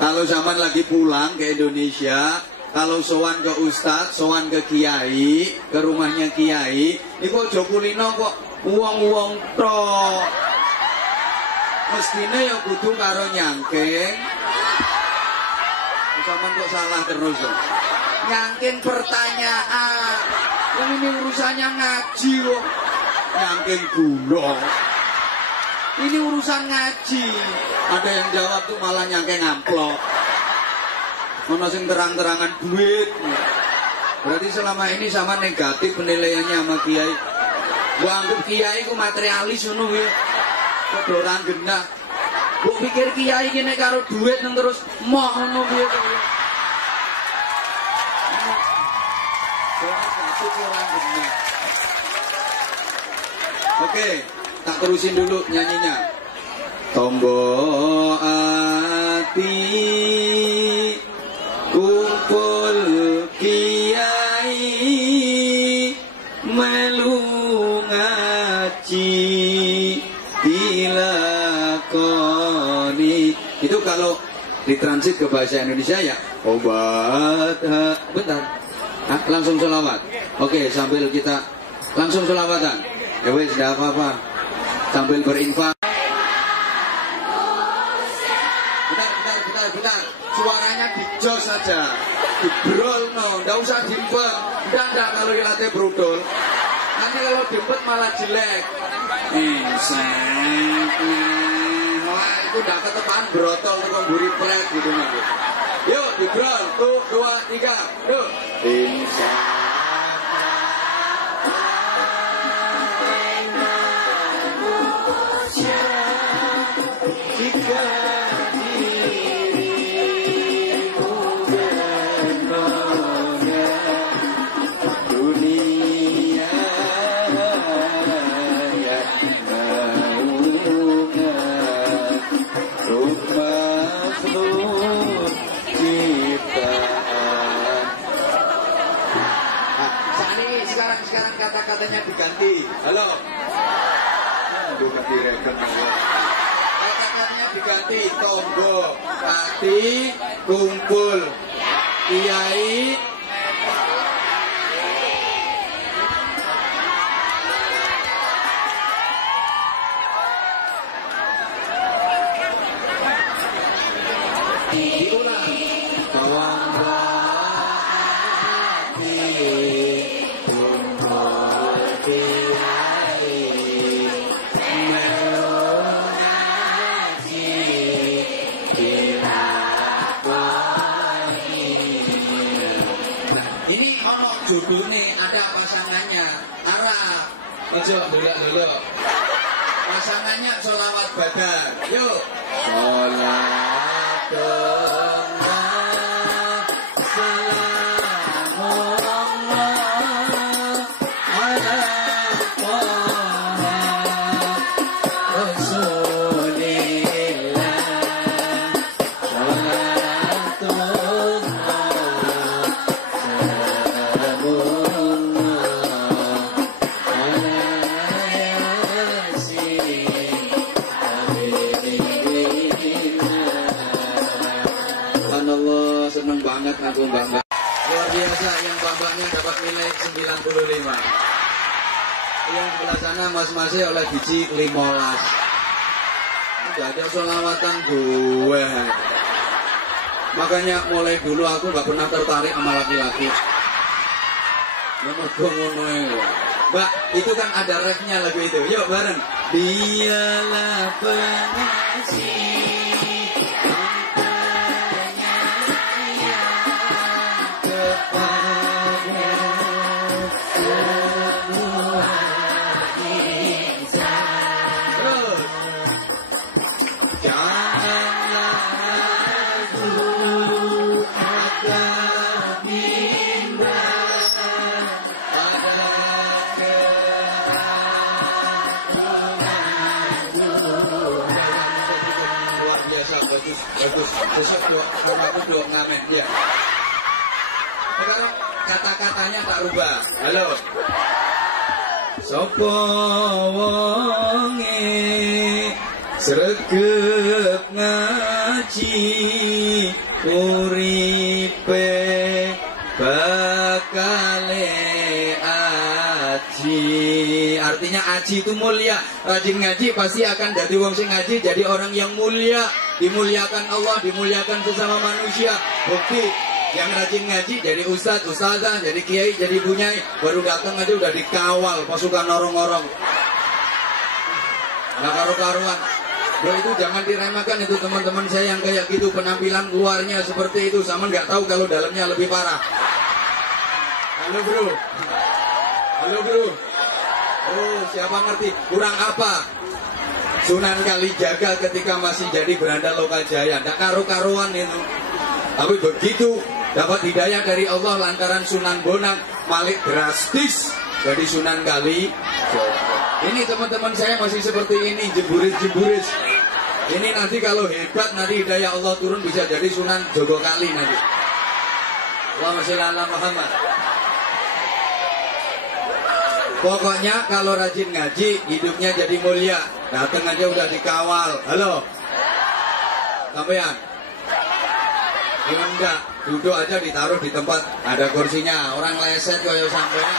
kalau zaman lagi pulang ke Indonesia, kalau sowan ke ustadz, sowan ke kiai, ke rumahnya kiai, itu aja kulino kok uang-uang tok. Mestinya ya kudu karo nyangking. Zaman kok salah terus kok. Nyangking pertanyaan. Yang ini urusannya ngaji kok. Nyangking gula. Ini urusan ngaji. Ada yang jawab tuh malah nyangking amplop. Ono sing terang-terangan duit. Berarti selama ini sama negatif penilaiannya sama kiai. Gua anggap kiai ku materialis ngono kuwi. Kok ora genah. Gua pikir kiai ki nek karo duit nang terus moh ngono piye to. Oke, tak terusin dulu nyanyinya. Tombo ati kumpul kiai melu ngaji dilakoni. Itu kalau ditransit ke bahasa Indonesia ya obat. Bentar, langsung sholawat. Oke, sambil kita langsung sholawatan. Ya wes, tidak apa-apa. Sambil berinfak. Bentar. Suaranya dijos saja. Dibrol no, nggak usah dimpet. Enggak kalau dilatih brudol. Nanti kalau dimpet malah jelek. Wah, itu udah ketepaan brotol tukang buri plek gitu nanti. Yuk, dibrol. 1, 2, 3. Yuk. Sekarang kata-katanya diganti. Halo. Aduh, ganti regen. Kata-katanya diganti. Tonggo, pati, kumpul, kiai. Diulang. Bawang judulnya ada pasangannya Arab. Ojo dulu. Pasangannya sholawat badar. Yuk. Sholawat aku bangga. Luar biasa yang bambangnya dapat nilai 95. Yang sebelah sana mas-masnya oleh biji 15. Udah ada sholawatan gue. Makanya mulai dulu aku gak pernah tertarik sama laki-laki. Nomor gue ngono. Mbak, itu kan ada refnya lagu itu. Yuk bareng. Dialah pengasih. Ada bagus. Besok doa sama aku doa ngamen ya. Sekarang kata-katanya tak rubah. Halo. Sopo wonge sregep ngaji uripe bakale aji. Artinya aji itu mulia. Rajin ngaji pasti akan dari wong sing ngaji jadi orang yang mulia, dimuliakan Allah, dimuliakan sesama manusia. Bukti yang rajin ngaji jadi ustadz, ustazah, jadi kiai, jadi bunyai, baru datang aja udah dikawal pasukan orang-orang. Nggak karu-karuan. Bro, itu jangan diremehkan itu teman-teman saya yang kayak gitu, penampilan luarnya seperti itu, sama nggak tahu kalau dalamnya lebih parah. Halo bro. Halo bro. Oh, siapa ngerti? Kurang apa? Sunan Kalijaga ketika masih jadi Beranda Lokajaya, nggak karu-karuan itu. Tapi begitu dapat hidayah dari Allah lantaran Sunan Bonang, Malik drastis jadi Sunan Kalijaga. Ini teman-teman saya masih seperti ini, jemburis-jemburis. Ini nanti kalau hebat, nanti hidayah Allah turun bisa jadi Sunan Jogokali nanti. Allahumma sholli ala Muhammad. Pokoknya kalau rajin ngaji, hidupnya jadi mulia. Datang aja udah dikawal. Halo. Sampean. Enggak, duduk aja ditaruh di tempat ada kursinya. Orang leset kaya sampean.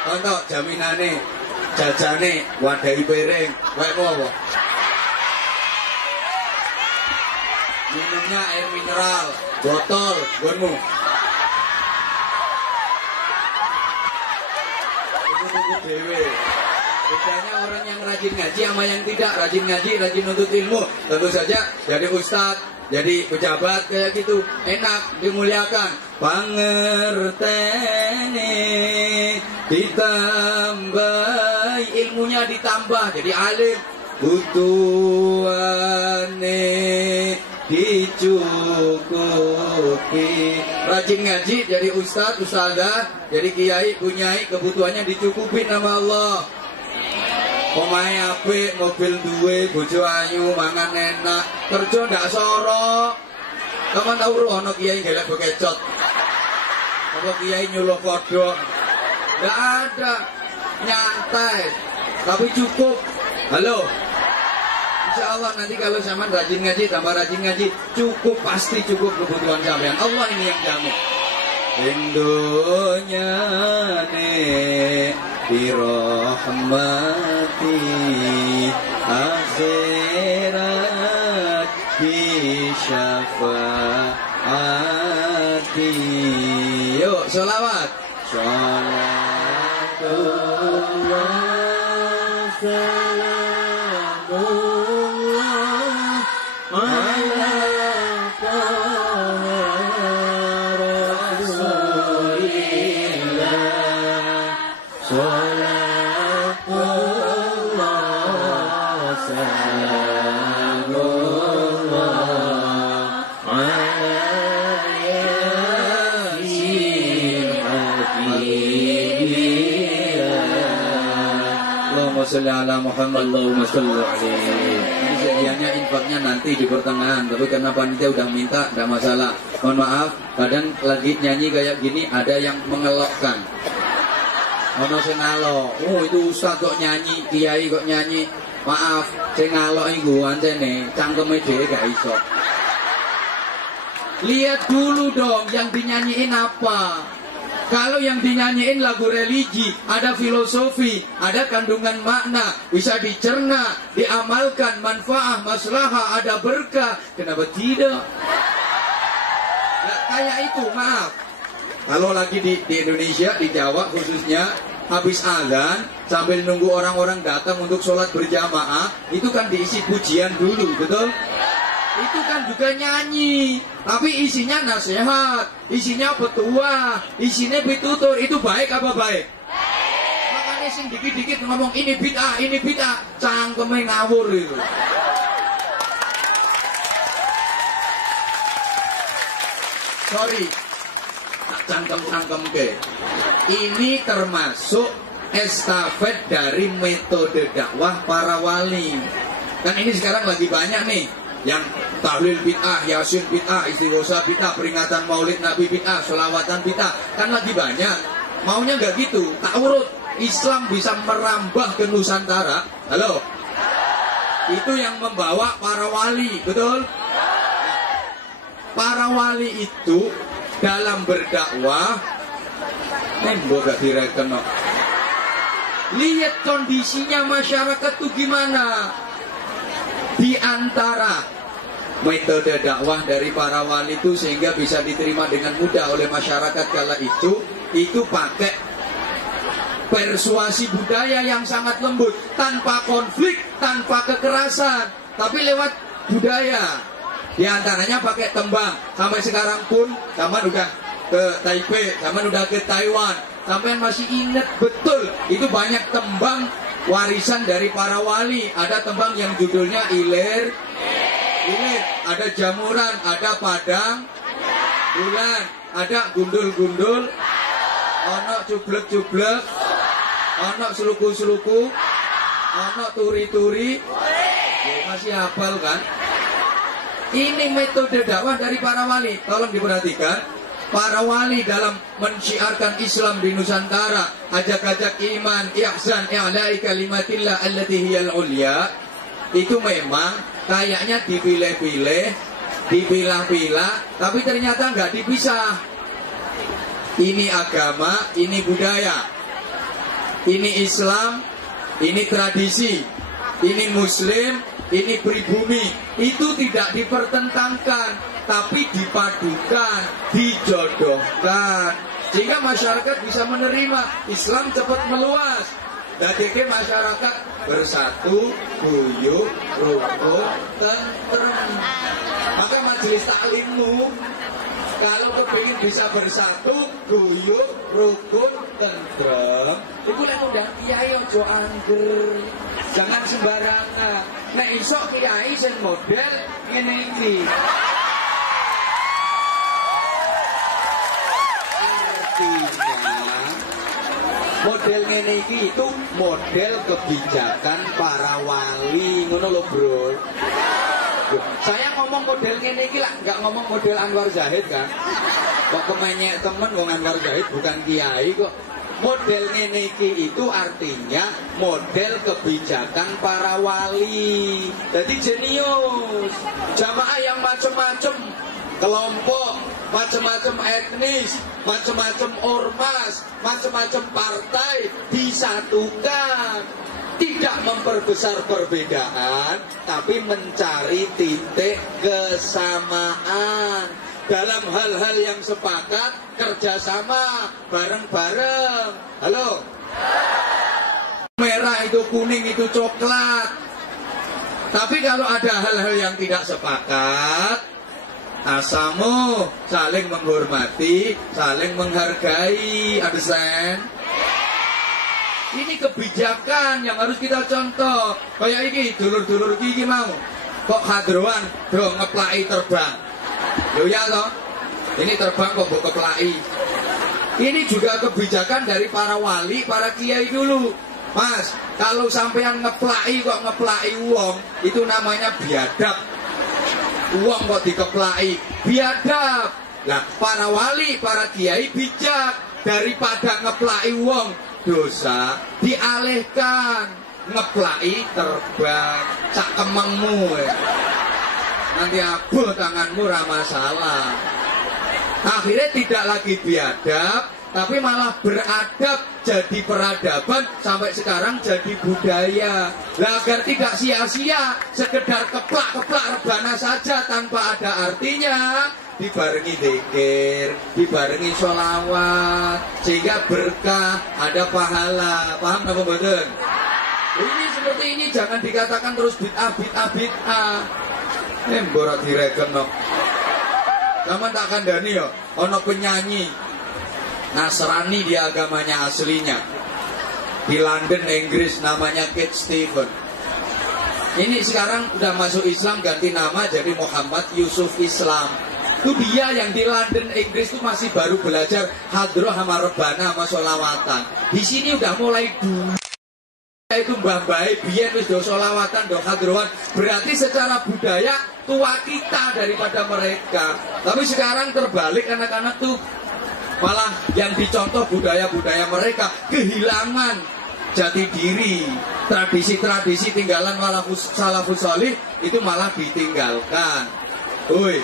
Contoh jaminane, jajane, wadahi piring, wae apa? Minumnya air mineral, botol, gonmu. Itu dewe. Bedanya orang yang rajin ngaji sama yang tidak rajin ngaji, rajin nuntut ilmu. Tentu saja jadi ustadz, jadi pejabat kayak gitu enak, dimuliakan. Pangertene ditambah, ilmunya ditambah jadi alim. Butuhane dicukupi. Rajin ngaji jadi ustadz, ustazah, jadi kiai, bunyai, kebutuhannya dicukupi nama Allah. Omahe apik, mobil duwe, bojo ayu, mangan enak, kerja ndak sorok. Kapan tau ono kiai gelek bekecot? Apa kiai nyuluh kodok? Ndak ada, nyantai, tapi cukup. Halo. Insya Allah nanti kalau zaman rajin ngaji, tambah rajin ngaji, cukup, pasti cukup kebutuhan sampean. Allah ini yang jamin. Indonya ne birahmati akhirat bisyafaati. Yuk sholawat. Sholatullah salamullah ala sholli ala Muhammad. Allahumma sholli alaihi. Ini sedianya infaknya nanti di pertengahan, tapi karena panitia udah minta, tidak masalah. Mohon maaf, kadang lagi nyanyi kayak gini ada yang mengelokkan. Ono sing ngalok, oh itu ustaz kok nyanyi, kiai kok nyanyi. Maaf, sing ngalok iku ancene cangkeme dhewe gak iso. Lihat dulu dong yang dinyanyiin apa. Kalau yang dinyanyiin lagu religi, ada filosofi, ada kandungan makna, bisa dicerna, diamalkan, manfaat, maslahah, ada berkah. Kenapa tidak? Nah, kayak itu, maaf. Kalau lagi di Indonesia, di Jawa khususnya, habis azan, sambil nunggu orang-orang datang untuk sholat berjamaah, itu kan diisi pujian dulu, betul? Itu kan juga nyanyi, tapi isinya nasihat, isinya petua, isinya pitutur. Itu baik apa baik? Makanya sing dikit-dikit ngomong ini bid'ah, cangkeme ngawur itu. Sorry, cangkem ke. Ini termasuk estafet dari metode dakwah para wali. Kan ini sekarang lagi banyak nih Yang tahlil bid'ah, yasin bid'ah, istighosa bid'ah, peringatan maulid Nabi bid'ah, sholawatan bid'ah. Kan lagi banyak. Maunya nggak gitu. Tak urut. Islam bisa merambah ke Nusantara. Halo? Itu yang membawa para wali, betul? Para wali itu dalam berdakwah, nembok gak direken. Lihat kondisinya masyarakat tuh gimana. Di antara metode dakwah dari para wali itu sehingga bisa diterima dengan mudah oleh masyarakat kala itu pakai persuasi budaya yang sangat lembut, tanpa konflik, tanpa kekerasan, tapi lewat budaya. Di antaranya pakai tembang. Sampai sekarang pun zaman udah ke Taipei, zaman udah ke Taiwan, sampai masih ingat betul itu banyak tembang warisan dari para wali. Ada tembang yang judulnya Ilir, ada Jamuran, ada Padang Bulan, ada Gundul-gundul, ono cublek-cublek, ono seluku-seluku, ono turi-turi. Ya, masih hafal kan? Ini metode dakwah dari para wali. Tolong diperhatikan. Para wali dalam mensyiarkan Islam di Nusantara, ajak-ajak iman, ihsan, i'la'i kalimatillah allati hiyal ulya, itu memang kayaknya dipilih-pilih, dipilah-pilah, tapi ternyata nggak dipisah. Ini agama, ini budaya. Ini Islam, ini tradisi. Ini Muslim, ini pribumi. Itu tidak dipertentangkan, tapi dipadukan, dijodohkan, sehingga masyarakat bisa menerima. Islam cepat meluas. Dadeke masyarakat bersatu, guyup, rukun, tentrem. Maka majelis taklimmu kalau kepingin bisa bersatu, guyup, rukun, tentrem, itu lek undang kiai ojo angger. Jangan sembarangan. Nek iso kiai sing model ngene iki. Model ngene iki itu model kebijakan para wali, ngono lho, Bro. Saya ngomong model ngene iki lah, enggak ngomong model Anwar Zahid kan. Kok kemenyek temen wong Anwar Zahid bukan kiai kok. Model ngene iki itu artinya model kebijakan para wali. Jadi jenius. Jamaah yang macam-macam kelompok, macam-macam etnis, macam-macam ormas, macam-macam partai disatukan. Tidak memperbesar perbedaan, tapi mencari titik kesamaan. Dalam hal-hal yang sepakat, kerjasama, bareng-bareng. Halo? Merah itu kuning itu coklat. Tapi kalau ada hal-hal yang tidak sepakat, asamu saling menghormati, saling menghargai. Understand? Ini kebijakan yang harus kita contoh. Kayak ini, dulur-dulur iki mau kok hadroan do ngeplaki terbang. Yo ya toh. Ini terbang kok mbok keplaki. Ini juga kebijakan dari para wali, para kiai dulu. Mas, kalau sampean ngeplaki kok ngeplaki wong, itu namanya biadab. Wong kok dikeplaki, biadab. Nah, para wali, para kiai bijak. Daripada ngeplaki wong dosa, dialihkan, ngeplaki terbang, sak kemengmu ya. Nanti abuh tanganmu ramah salah. Akhirnya tidak lagi biadab, tapi malah beradab, jadi peradaban, sampai sekarang jadi budaya. Nah, agar tidak sia-sia sekedar keplak-keplak rebana saja tanpa ada artinya, dibarengi dzikir, dibarengi sholawat, sehingga berkah, ada pahala. Paham apa mboten? Ini seperti ini, jangan dikatakan terus bid'ah, bid'ah, bid'ah. Mbok direken no. Sama tak kandani yo, ono penyanyi Nasrani di agamanya aslinya di London, Inggris, namanya Kate Stevens. Ini sekarang udah masuk Islam, ganti nama jadi Muhammad Yusuf Islam. Itu dia yang di London, Inggris itu masih baru belajar hadroh sama rebana sama sholawatan. Di sini udah mulai dulu. itu mbah-mbah biyen wis do sholawatan do hadrowan, berarti secara budaya tua kita daripada mereka. Tapi sekarang terbalik, anak-anak tuh malah yang dicontoh budaya-budaya mereka, kehilangan jati diri, tradisi-tradisi tinggalan salafus sholih itu malah ditinggalkan. Woi,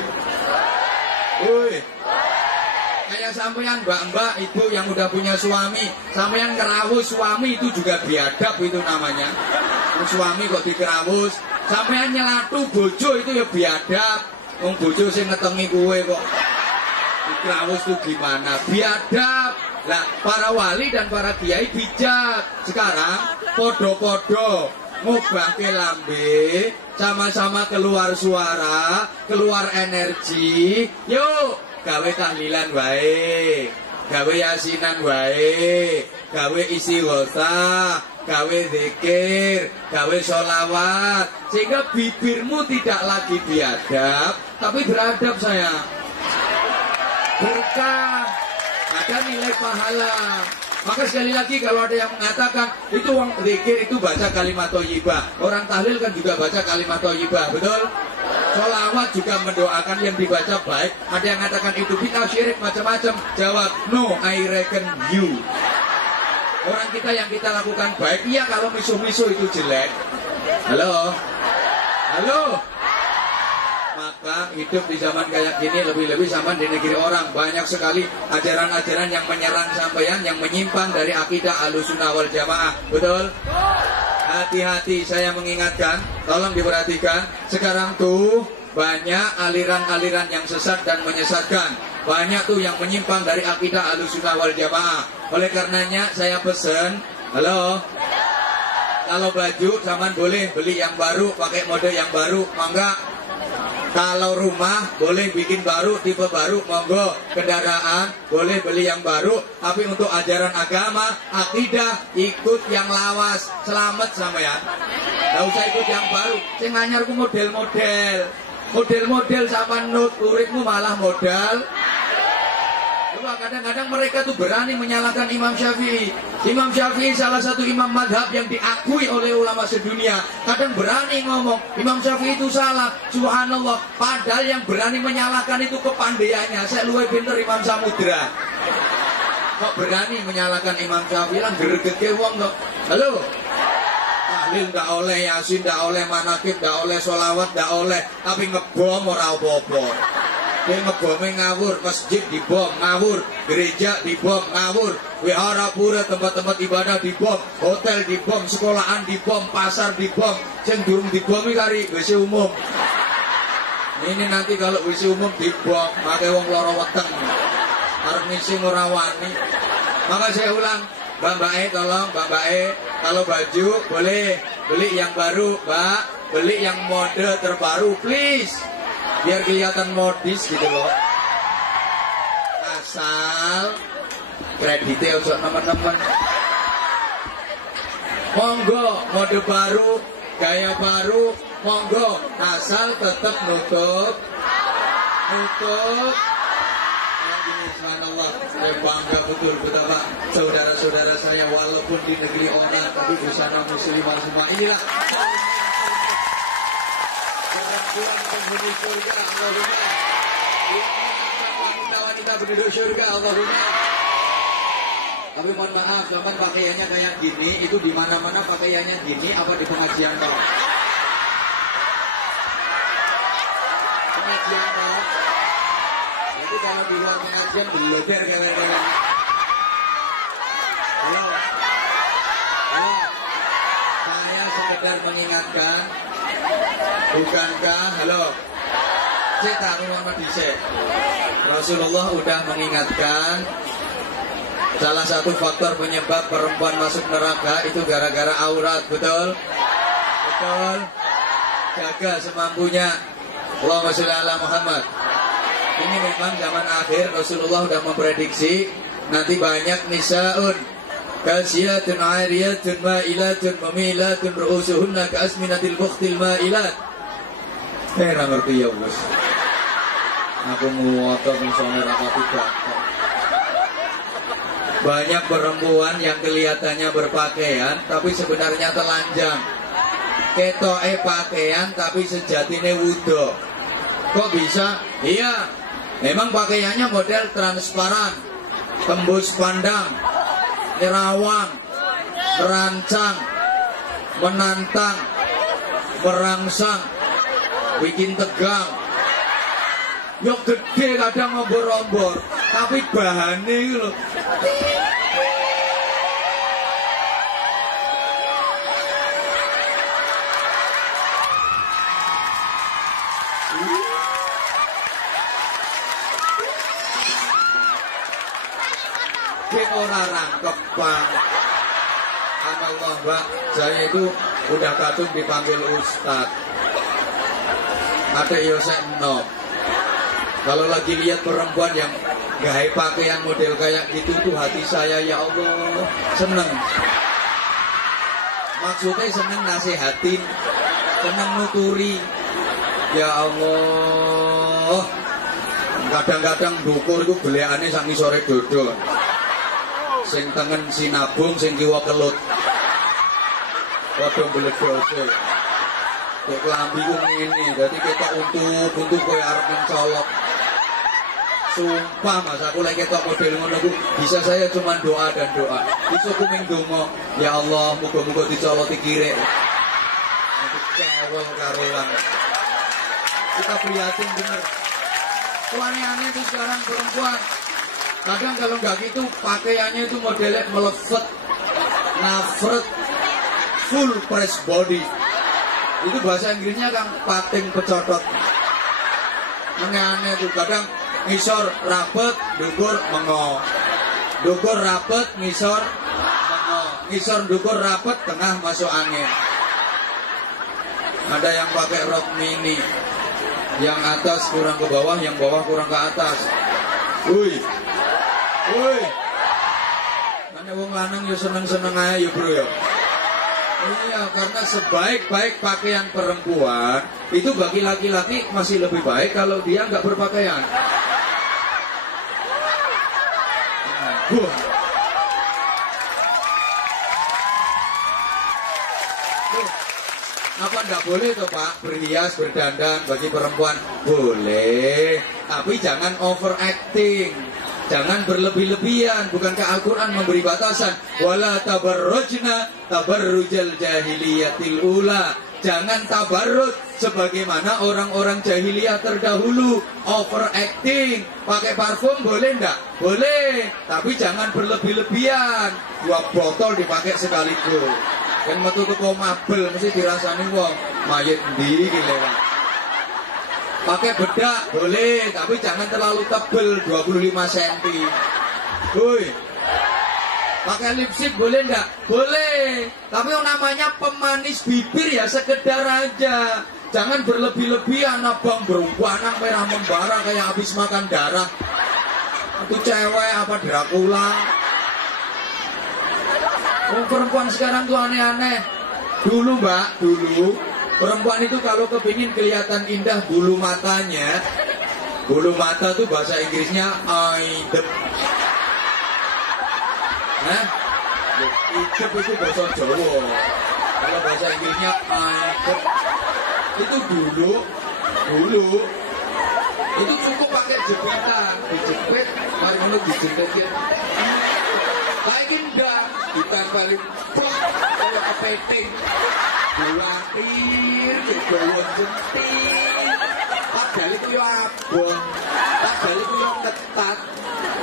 kayak sampean mbak-mbak ibu yang udah punya suami, sampean ngerawus suami itu juga biadab itu namanya. Suami kok dikerawus, sampean nyelatu bojo itu ya biadab. Wong bojo sing ngetengi kuwe kok dikerawus tuh gimana? Biadab. Lah para wali dan para kiai bijak. Sekarang podo-podo ngobahke lambe, sama-sama keluar suara, keluar energi. Yuk gawe tahlilan wae, gawe yasinan wae, gawe istighosah, gawe zikir, gawe sholawat, sehingga bibirmu tidak lagi biadab tapi beradab sayang. Berkah, ada nilai pahala. Maka sekali lagi kalau ada yang mengatakan itu uang zikir itu baca kalimat thayyibah, orang tahlil kan juga baca kalimat thayyibah, betul? Sholawat juga mendoakan yang dibaca baik. Ada yang mengatakan itu bid'ah, syirik, macam-macam. Jawab, no, I reckon you. Orang kita yang kita lakukan baik, iya kalau misuh-misuh itu jelek. Halo? Halo? Maka hidup di zaman kayak gini lebih-lebih sama di negeri orang. Banyak sekali ajaran-ajaran yang menyerang sampeyan, yang menyimpang dari akidah Ahlussunnah wal Jamaah. Betul? Hati-hati, saya mengingatkan, tolong diperhatikan. Sekarang tuh banyak aliran-aliran yang sesat dan menyesatkan. Banyak tuh yang menyimpang dari akidah Ahlussunnah wal Jamaah. Oleh karenanya saya pesen, halo? Kalau baju zaman boleh beli yang baru, pakai mode yang baru, mangga. Kalau rumah boleh bikin baru, tipe baru, monggo. Kendaraan boleh beli yang baru, tapi untuk ajaran agama, akidah, ikut yang lawas. Selamat sampean. Gak usah ikut yang baru. Sing anyar ku model-model. Model-model sama nut, uripmu malah modal. Kadang-kadang mereka tuh berani menyalahkan Imam Syafi'i. Imam Syafi'i salah satu imam madhab yang diakui oleh ulama sedunia. Kadang berani ngomong Imam Syafi'i itu salah. Subhanallah. Padahal yang berani menyalahkan itu kepandaiannya. Saya luwih pinter Imam Samudra. Kok berani menyalahkan Imam Syafi'i? Lah gregeke wong kok. Halo? Tahlil nggak oleh, yasin nggak oleh, manakib nggak oleh, sholawat nggak oleh. Tapi ngebom ora apa-apa. Dia ngebomnya ngawur, masjid dibom, ngawur, gereja dibom, ngawur, wihara pura, tempat-tempat ibadah dibom, hotel dibom, sekolahan dibom, pasar dibom, yang durung dibom kari WC umum. Ini nanti kalau WC umum dibom, pakai wong loro weteng, harus ngisi ngurawani. Maka saya ulang, Mbak E tolong, Mbak E, kalau baju boleh beli yang baru, Mbak, beli yang mode terbaru, please. Biar kelihatan modis gitu loh. Asal kreditnya untuk teman-teman. Monggo, mode baru, gaya baru, monggo. Asal tetap nutup. Subhanallah, saya bangga betul betapa saudara-saudara saya walaupun di negeri orang tapi busana muslimah semua. Inilah perempuan penghuni surga, Allahumma. Wanita-wanita penduduk surga, Allahumma. Tapi mohon maaf, teman pakaiannya kayak gini, itu di mana-mana pakaiannya gini, apa di pengajian toh? Pengajian toh? Jadi kalau di luar pengajian beleber kawan-kawan. Halo, halo. Saya sekedar mengingatkan. Bukankah, halo, saya tak rumah dhisik. Rasulullah udah mengingatkan salah satu faktor penyebab perempuan masuk neraka itu gara-gara aurat, betul? Betul. Jaga semampunya. Allahumma sholli ala Muhammad. Ini memang zaman akhir Rasulullah udah memprediksi nanti banyak nisaun kasiyatun ariyatun ma'ilatun mamilatun ru'usuhunna ka'asminatil bukhtil ma'ilat. Saya ngerti ya bos. Aku ngotot misalnya rapati bakar. Banyak perempuan yang kelihatannya berpakaian tapi sebenarnya telanjang. Ketoke pakaian tapi sejatine wudo. Kok bisa? Iya, memang pakaiannya model transparan, tembus pandang, nerawang, merancang, menantang, merangsang, bikin tegang. Yo gede kadang ngombor-ombor, tapi bahannya itu loh. Dia orang rangkep bang. Allah mbak, saya itu udah kadung dipanggil Ustadz. Ada Yosek no. Kalau lagi lihat perempuan yang gaya pakaian model kayak gitu tuh hati saya ya Allah seneng. Maksudnya seneng nasihatin, seneng nuturi. Ya Allah. Kadang-kadang dukur itu beliannya sangi sore dodol. Sing tengen sinabung, sing kiwa kelut. Waduh beledose. Kok kelambi ku ngene, dadi ketok untuk kowe arep mencolok. Sumpah Mas, aku lagi ketok model ngono ku bisa saya cuma doa dan doa. Iso ku ming donga, ya Allah, muga-muga dicoloti kirek. Kewel karuan. Kita prihatin bener. Aneh-aneh tuh sekarang perempuan. Kadang kalau nggak gitu pakaiannya itu modelnya meleset, ngafret, full press body. Itu bahasa Inggrisnya kan pating pecotot. Aneh-aneh tuh kadang ngisor rapet, dukur mengo. Dukur rapet, ngisor mengo. Ngisor dukur rapet, tengah masuk angin. Ada yang pakai rok mini, yang atas kurang ke bawah, yang bawah kurang ke atas. Woi. Mana wong lanang yo seneng-seneng aja ya bro ya. Iya, karena sebaik-baik pakaian perempuan itu bagi laki-laki masih lebih baik kalau dia nggak berpakaian. Apa enggak boleh toh Pak berhias, berdandan bagi perempuan? Boleh, tapi jangan overacting. Jangan berlebih-lebihan. Bukankah Al-Quran memberi batasan? Wala tabarrujna tabarrujal jahiliyatil ula. Jangan tabarruj sebagaimana orang-orang jahiliyah terdahulu. Overacting. Pakai parfum boleh enggak? Boleh. Tapi jangan berlebih-lebihan. 2 botol dipakai sekaligus. Kan metu teko mabel mesti dirasani wong. Mayit ndi iki lewat. Pakai bedak boleh, tapi jangan terlalu tebel, 25 cm. Woi. Pakai lipstick boleh enggak? Boleh. Tapi yang namanya pemanis bibir ya sekedar aja. Jangan berlebih-lebihan, abang berumpanang merah membara kayak habis makan darah. Itu cewek apa Dracula? Perempuan sekarang tuh aneh-aneh. Dulu mbak, dulu perempuan itu kalau kepingin kelihatan indah bulu matanya, bulu mata tuh bahasa Inggrisnya idep. Nah, idep itu bahasa Jawa. Kalau bahasa Inggrisnya idep. Itu dulu itu cukup pakai jepitan, dijepit, mari ngono dijepit. Lagi enggak, ditempelin kayak kepiting. Buatir, dibawa jentik. Padahal itu ya abon, padahal itu ya ketat.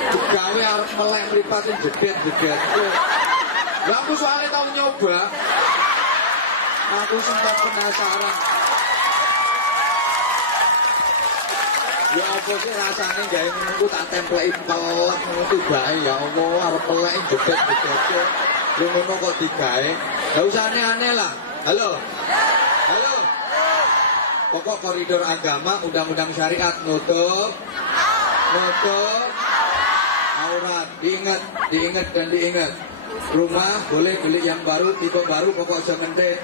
Digawe arep melek mripatin jedet-jedet. Lah aku soalnya tau nyoba. Aku sempat penasaran. Ya apa sih rasanya gawe ngono tak templeki pelek ngono bae ya Allah arep pelek jedet-jedet. Lu ngono kok digawe. Enggak usah aneh-aneh lah. Halo. Pokok koridor agama, undang-undang syariat nutup aurat. Diingat dan diingat. Rumah boleh beli yang baru, tipe baru, pokok jangan ngedek.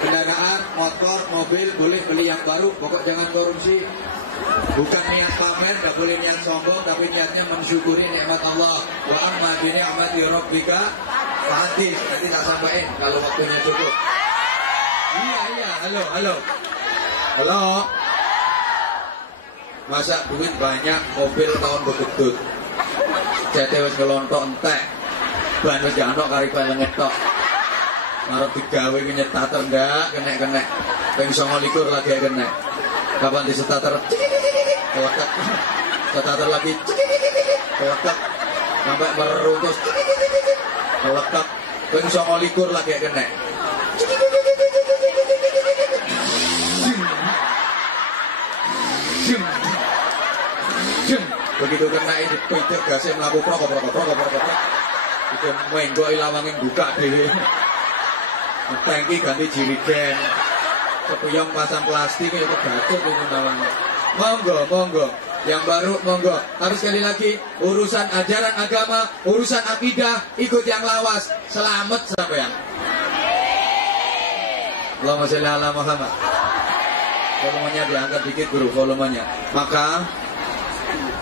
Kendaraan, motor, mobil boleh beli yang baru, pokok jangan korupsi. Bukan niat pamer, gak boleh niat sombong, tapi niatnya mensyukuri nikmat Allah. Wa amma bi ni'mati rabbika hadis. Nanti tak sampaikan kalau waktunya cukup. Iya, halo. Masa duit banyak, mobil tahun begedut. Jadi wis ngelontok entek. Ban wis gak ono karipan ngetok. Marep digawe ki nyetater enggak kena. Ping 29 lagi kena. Kapan disetater? Kelekat. Setater lagi. Kelekat. Sampai meruntus. Kelekat. Ping 29 lagi kena. Begitu kena ini pitik gasnya melaku prok. Itu menggoi lawangin buka deh. Tangki ganti jirigen. Kepuyong pasang plastik itu batuk itu namanya. Monggo. Yang baru monggo. Tapi sekali lagi urusan ajaran agama, urusan akidah ikut yang lawas. Selamat sampean. Allahumma sholli ala Muhammad. Volumenya diangkat dikit bro, volumenya. Maka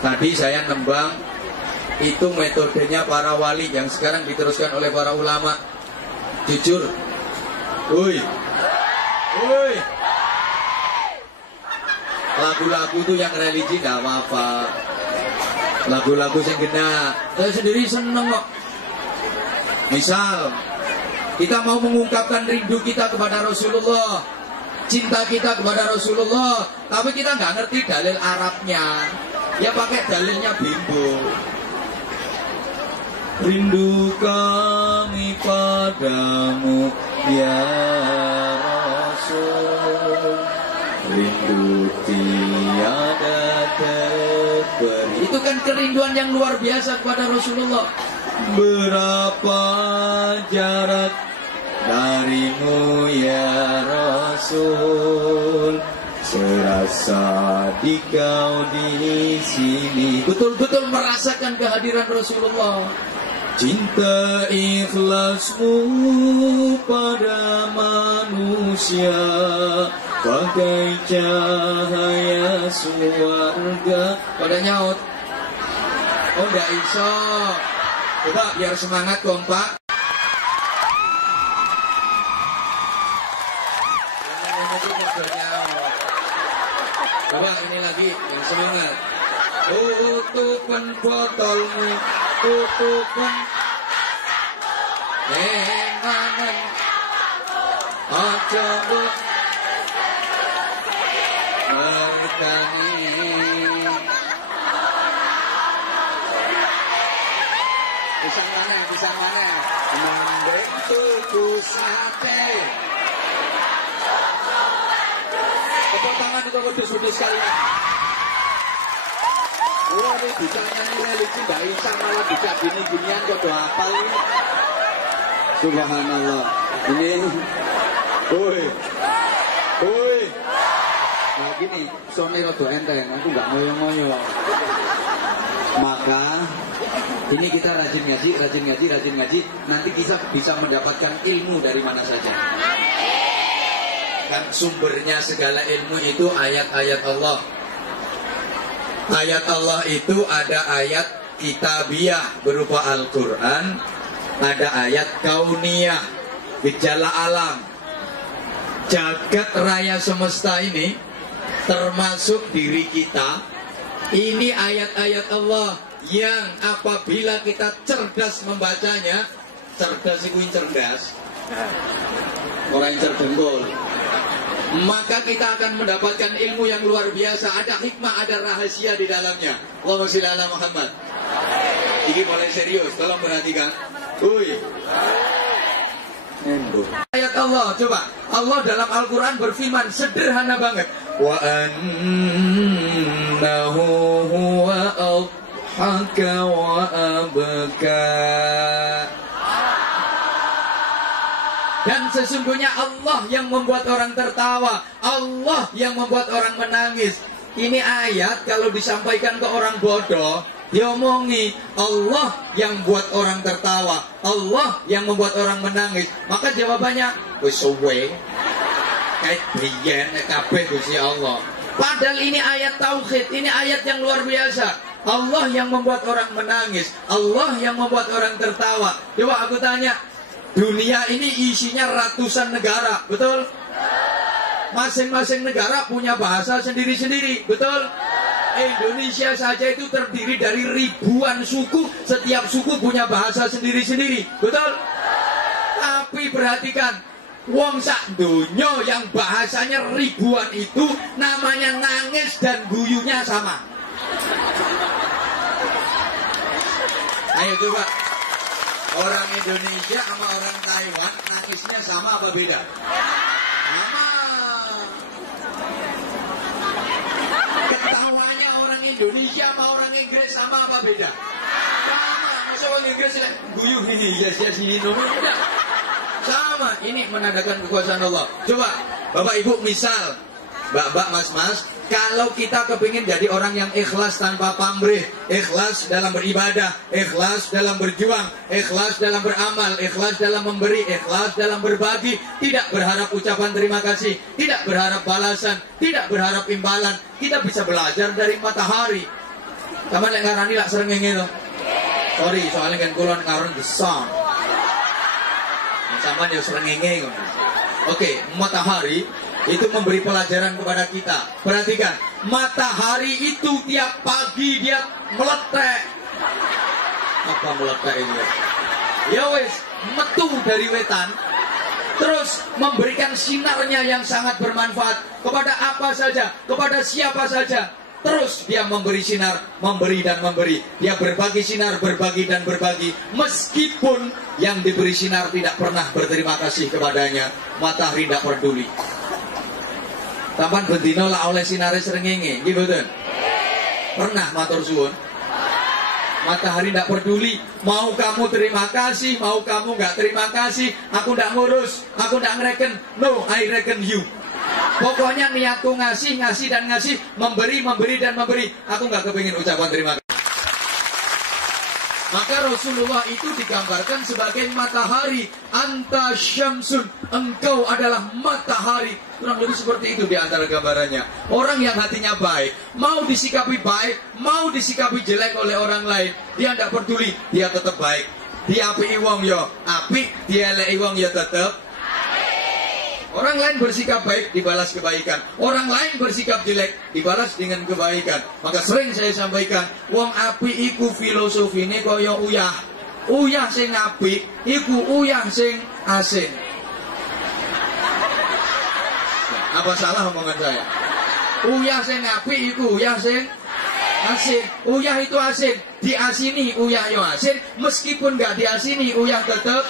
tadi saya nembang itu metodenya para wali yang sekarang diteruskan oleh para ulama. Jujur. Woi. Lagu-lagu itu yang religi gak apa-apa. Lagu-lagu yang gena. Saya sendiri seneng kok. Misal kita mau mengungkapkan rindu kita kepada Rasulullah, cinta kita kepada Rasulullah, tapi kita nggak ngerti dalil Arabnya. Ya pakai dalilnya Bimbo. Rindu kami padamu ya Rasul, rindu tiada terperi. Itu kan kerinduan yang luar biasa kepada Rasulullah. Berapa jarak darimu ya Rasul, serasa di kau di sini. Betul-betul merasakan kehadiran Rasulullah. Cinta ikhlasmu pada manusia bagai cahaya surga. Pada nyaut. Oh enggak iso. Coba biar semangat kompak. Coba ini lagi yang semangat. Tutupkan botolmu, tutupkan enganan, aja bertani. Pisang mana? Nambah tuku sate. Tepuk tangan itu pedus-pedus sekalian. Wah, ini bisa nyanyi religi Mbak Isa malah bisa gini-ginian kok doa hafal ini. Subhanallah. Ini Woi. Nah gini, sone rada enteng, aku enggak ngoyo-ngoyo. Maka ini kita rajin ngaji, nanti kita bisa mendapatkan ilmu dari mana saja. Kan sumbernya segala ilmu itu ayat-ayat Allah. Ayat Allah itu ada ayat kitabiah berupa Al-Quran, ada ayat kauniyah, gejala alam. Jagat raya semesta ini, termasuk diri kita, ini ayat-ayat Allah yang apabila kita cerdas membacanya, cerdas itu cerdas, orang yang cerdengkul, maka kita akan mendapatkan ilmu yang luar biasa. Ada hikmah, ada rahasia di dalamnya. Allahumma sholli ala Muhammad. Ini boleh serius, tolong perhatikan. Ayat Allah, coba. Allah dalam Al-Quran berfirman sederhana banget. Wa annahu huwa adhaka wa abka. Dan sesungguhnya Allah yang membuat orang tertawa, Allah yang membuat orang menangis. Ini ayat kalau disampaikan ke orang bodoh, diomongi Allah yang buat orang tertawa, Allah yang membuat orang menangis. Maka jawabannya, wis suwe, kayak biyen kabeh Gusti Allah. Padahal ini ayat tauhid, ini ayat yang luar biasa. Allah yang membuat orang menangis, Allah yang membuat orang tertawa. Coba aku tanya, dunia ini isinya ratusan negara, betul? Masing-masing negara punya bahasa sendiri-sendiri, betul? Indonesia saja itu terdiri dari ribuan suku, setiap suku punya bahasa sendiri-sendiri, betul? Tapi perhatikan, wong sak donya yang bahasanya ribuan itu namanya nangis dan guyunya sama. Ayo coba, orang Indonesia sama orang Taiwan nangisnya sama apa beda? Sama. Ketawanya orang Indonesia sama orang Inggris sama apa beda? Sama. Masa orang Inggris guyuh ini, yes ini sama. Ini menandakan kekuasaan Allah. Coba, Bapak Ibu misal, Mbak, Mas, kalau kita kepingin jadi orang yang ikhlas tanpa pamrih, ikhlas dalam beribadah, ikhlas dalam berjuang, ikhlas dalam beramal, ikhlas dalam memberi, ikhlas dalam berbagi, tidak berharap ucapan terima kasih, tidak berharap balasan, tidak berharap imbalan, kita bisa belajar dari matahari. Sama lek ngarani lak srengenge to. Sorry, soalnya kan kula ngaran the song. Sama yo srengenge ngono. Oke, matahari itu memberi pelajaran kepada kita. Perhatikan, matahari itu tiap pagi dia meletek. Apa meletek ini? Ya wes, metu dari wetan, terus memberikan sinarnya yang sangat bermanfaat kepada apa saja, kepada siapa saja. Terus dia memberi sinar, memberi dan memberi. Dia berbagi sinar, berbagi dan berbagi. Meskipun yang diberi sinar tidak pernah berterima kasih kepadanya, matahari tidak peduli. Tampan bendino lah oleh sinare srengenge, nggih mboten? Pernah matur suwun. Matahari tidak peduli, mau kamu terima kasih, mau kamu nggak terima kasih, aku tidak ngurus, aku tidak ngereken. No, I reckon you. Pokoknya niatku ngasih dan ngasih, memberi dan memberi. Aku nggak kepingin ucapan terima kasih. Maka Rasulullah itu digambarkan sebagai matahari. Anta syamsun, engkau adalah matahari. Kurang lebih seperti itu di antara gambarannya. Orang yang hatinya baik, mau disikapi baik, mau disikapi jelek oleh orang lain, dia tidak peduli, dia tetap baik. Dia api wong yo api, dia elek wong yo tetap. Orang lain bersikap baik, dibalas kebaikan. Orang lain bersikap jelek, dibalas dengan kebaikan. Maka sering saya sampaikan, wong api iku filosofine kaya uyah. Uyah sing api, iku uyah sing asin. Apa salah omongan saya? Uyah sing api, iku uyah sing asin. Uyah itu asin, diasini uyah yo asin. Meskipun nggak diasini, uyah tetap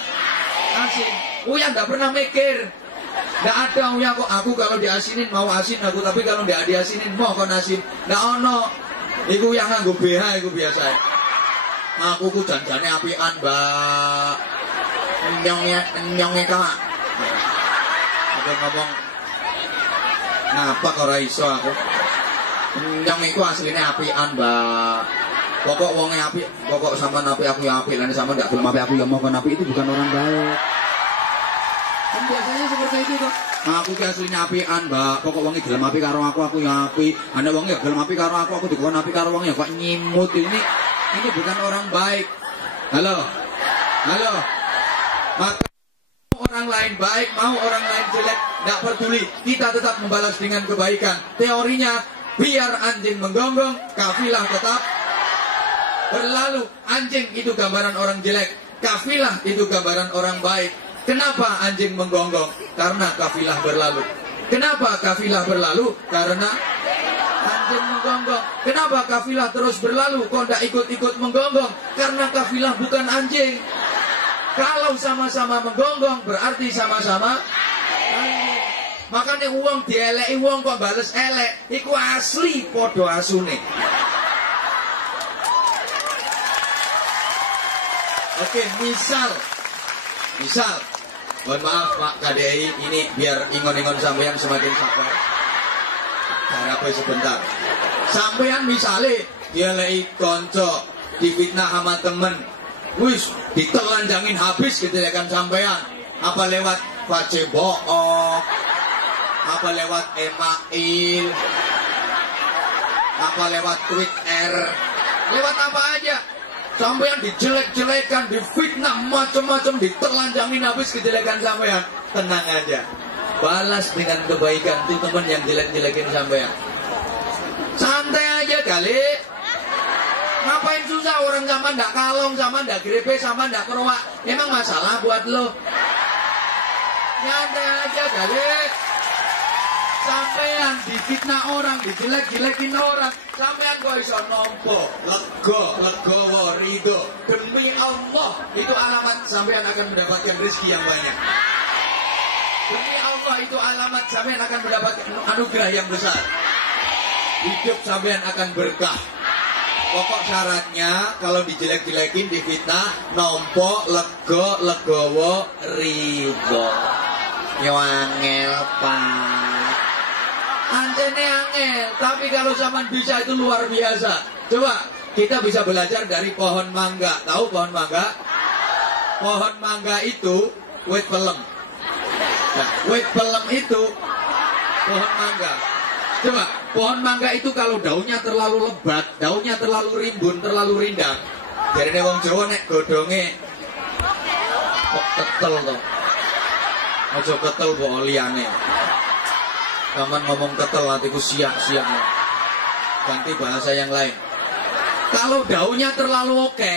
asin. Uyah nggak pernah mikir. Nggak ada uyah kok, aku kalau diasinin mau asin aku, tapi kalau nggak diasinin mau kon asin. Nggak ono. Iku yang nganggo BH iku biasa. Aku ku janjane apian, Mbak. Nyong kak. Aku ngomong ngapa kok ora iso aku. Nyong iku asline apian, Mbak. Pokok wonge apik, pokok sampean apik aku ya apik, lan sampean ndak gelem apik aku ya mau kon apik, itu bukan orang baik. Kan biasanya seperti itu kok. Aku ki aslinya apian, Mbak. Pokok wong gelem apik karo aku ya apik. Ana wong ya gelem apik karo aku dikon apik karo wong ya kok nyimut. Ini bukan orang baik. Halo. Maka orang lain baik, mau orang lain jelek, enggak peduli. Kita tetap membalas dengan kebaikan. Teorinya, biar anjing menggonggong, kafilah tetap berlalu. Anjing itu gambaran orang jelek, kafilah itu gambaran orang baik. Kenapa anjing menggonggong? Karena kafilah berlalu. Kenapa kafilah berlalu? Karena anjing menggonggong. Kenapa kafilah terus berlalu? Kok tidak ikut-ikut menggonggong? Karena kafilah bukan anjing. Kalau sama-sama menggonggong berarti sama-sama anjing. Makanya uang dieleki uang kok bales elek. Iku asli podo asune. Oke, misal, mohon maaf Pak KDI, ini biar ingon-ingon sampean semakin sabar. Harapan sebentar. Sampean misalnya dia lagi konco, difitnah sama temen, wis ditelanjangin habis gitu ya kan sampean. Apa lewat Facebook, apa lewat email, apa lewat Twitter, lewat apa aja. Sampean dijelek-jelekan, difitnah macam-macam, diterlanjangin habis kejelekan sampean. Tenang aja, balas dengan kebaikan tuh teman yang jelek-jelekin sampean. Santai aja kali. Ngapain susah, orang sama ndak kalong, sama ndak grepe, sama ndak kerowak. Emang masalah buat lo? Santai aja kali. Sampean difitnah orang, dijelek-jelekin orang, sampean kok iso nompo, legowo, ridho. Demi Allah, itu alamat sampean akan mendapatkan rezeki yang banyak. Demi Allah, itu alamat sampean akan mendapatkan anugerah yang besar. Hidup sampean akan berkah. Pokok syaratnya kalau dijelek-jelekin, difitnah, nompo, legowo, ridho. Nyangel Pak. Antene angel, tapi kalau zaman bisa itu luar biasa. Coba kita bisa belajar dari pohon mangga. Tahu pohon mangga? Pohon mangga itu wit pelem. Nah, wit pelem itu pohon mangga. Coba pohon mangga itu kalau daunnya terlalu lebat, daunnya terlalu rimbun, terlalu rindang. Jadi wong Jawa nek godhonge kok ketel to. Aja ketel kok liyane. Kaman ngomong ketel hatiku siap-siap. Ganti bahasa yang lain. Kalau daunnya terlalu oke,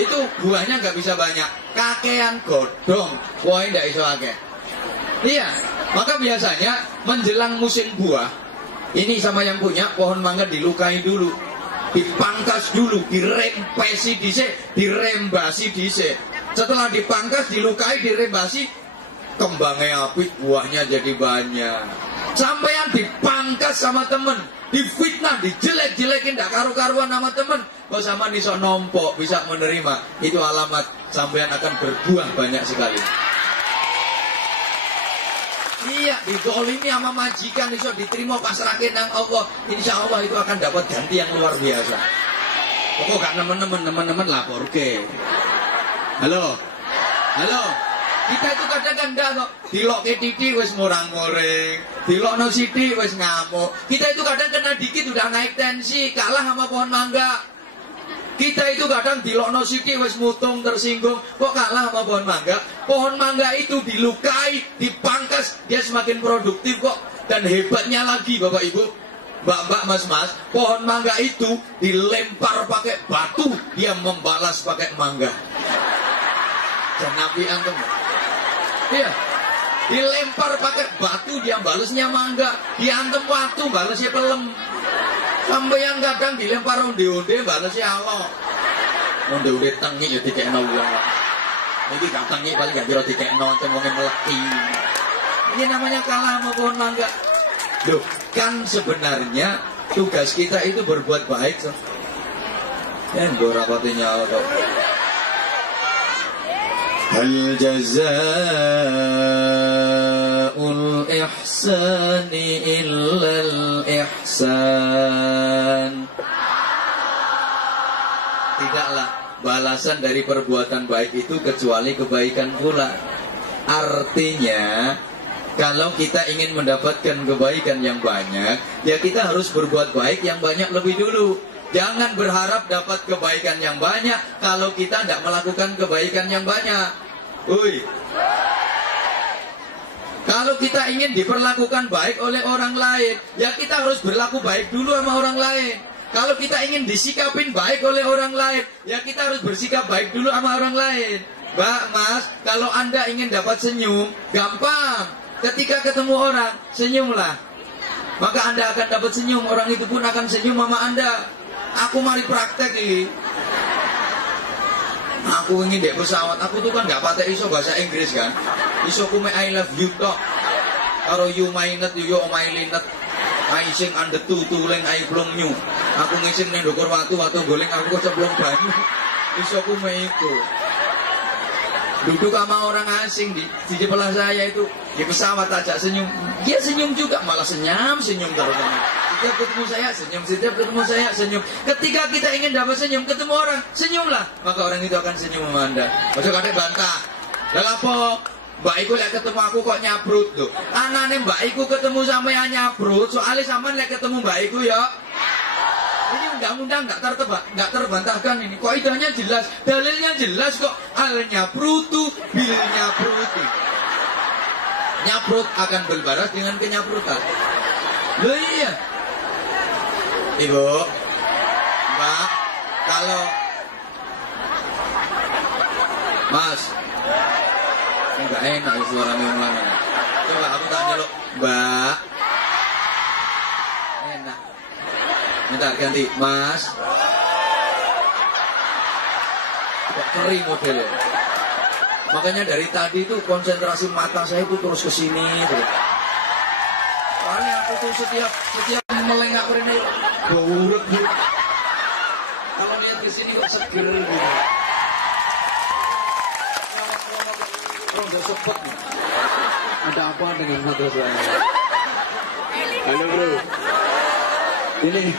itu buahnya nggak bisa banyak. Kakean godong, buahnya nggak iso akeh. Iya, maka biasanya menjelang musim buah, ini sama yang punya pohon mangga dilukai dulu, dipangkas dulu, dirempesi dhisik, dirembasi dhisik. Setelah dipangkas, dilukai, dirembasi, kembangnya apik, buahnya jadi banyak. Sampean dipangkas sama temen, difitnah, dijelek-jelekin, ndak karu-karuan sama temen, kok sama iso nompo, bisa menerima, itu alamat sampean akan berbuah banyak sekali. Iya, didolimi sama majikan, iso diterima pasrahin nang Allah, insya Allah itu akan dapat ganti yang luar biasa. Pokok gak temen-temen lapor ke. Halo. Kita itu kadang enggak kok. Dilokke titik wis murang-muring, dilokno sithik wis ngamuk. Kita itu kadang kena dikit udah naik tensi, kalah sama pohon mangga. Kita itu kadang dilokno sithik wis mutung, tersinggung, kok kalah sama pohon mangga. Pohon mangga itu dilukai, dipangkas, dia semakin produktif kok. Dan hebatnya lagi Bapak Ibu, Mbak-mbak, mas-mas, pohon mangga itu dilempar pakai batu, dia membalas pakai mangga. Dan Nabi antum. Iya, dilempar pakai batu, dia balasnya mangga. Diantem watu, balasnya pelem. Sampai yang kadang dilempar onde-onde, balasnya Allah. Onde-onde tengi ya dikekno wong. Ini gak tengi paling gak kira dikekno, cemongnya meleki. Ini namanya kalah sama pohon mangga. Loh, kan sebenarnya tugas kita itu berbuat baik. Dan gue rapatinya Allah. Hal jazaa'ul ihsani illal ihsan. Tidaklah balasan dari perbuatan baik itu kecuali kebaikan pula. Artinya, kalau kita ingin mendapatkan kebaikan yang banyak, ya kita harus berbuat baik yang banyak lebih dulu. Jangan berharap dapat kebaikan yang banyak kalau kita tidak melakukan kebaikan yang banyak. Kalau kita ingin diperlakukan baik oleh orang lain, ya kita harus berlaku baik dulu sama orang lain. Kalau kita ingin disikapin baik oleh orang lain, ya kita harus bersikap baik dulu sama orang lain. Mbak, Mas, kalau Anda ingin dapat senyum, gampang. Ketika ketemu orang, senyumlah. Maka Anda akan dapat senyum, orang itu pun akan senyum sama Anda. Aku mari praktek ini. Aku ingin dek pesawat. Aku tuh kan gak patek iso bahasa Inggris kan. Iso ku me I love you tok. Karo you mainet you omailinet. I sing under tuleng I blong new. Aku ngising ning ndukur watu goleng aku keceblong banyu. Iso ku me iku. Duduk sama orang asing di sebelah saya itu di pesawat ajak senyum. Dia senyum juga, malah senyum terus. Setiap ketemu saya senyum, setiap ketemu saya senyum. Ketika kita ingin dapat senyum, ketemu orang, senyumlah. Maka orang itu akan senyum sama Anda. Masuk kadek bantah. Lah apa? Mbak iku lek ketemu aku kok nyabrut lho. Anane mbak iku ketemu sampean nyabrut, soalnya sampean lek ketemu mbak iku ya. Ini undang-undang nggak terbantahkan ini. Kok idahnya jelas, dalilnya jelas kok. Al nyabrutu bil nyabruti. Nyabrut akan berbalas dengan kenyabrutan. Loh iya. Ibu, Mbak, kalau Mas, enggak enak suara yang lama. Coba aku tanya lo, Mbak. Enak. Bentar ganti, Mas. Kok kering modelnya. Makanya dari tadi itu konsentrasi mata saya itu terus ke sini terus. Soalnya aku tuh setiap melengak ini bau. Kalau lihat di sini kok seger gitu. Enggak sepet. Ada apa dengan mata saya? Halo bro. Ini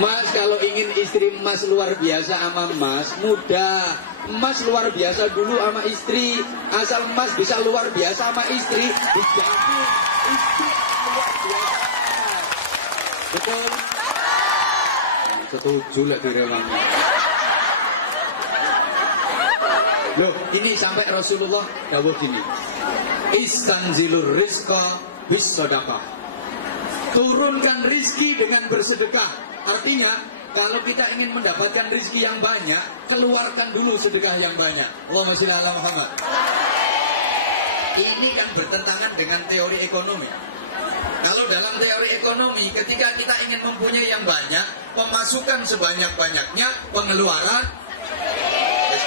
Mas kalau ingin istri Mas luar biasa sama Mas mudah. Mas luar biasa dulu sama istri. Asal Mas bisa luar biasa sama istri, dijamin istri luar biasa. Betul? Setuju lah direwang. Loh, ini sampai Rasulullah dawuh gini. Istanzilur rizqa bis sadaqah. Turunkan rizki dengan bersedekah. Artinya, kalau kita ingin mendapatkan rizki yang banyak, keluarkan dulu sedekah yang banyak. Allahumma sholli ala Muhammad. Ini kan bertentangan dengan teori ekonomi. Kalau dalam teori ekonomi, ketika kita ingin mempunyai yang banyak, pemasukan sebanyak-banyaknya, pengeluaran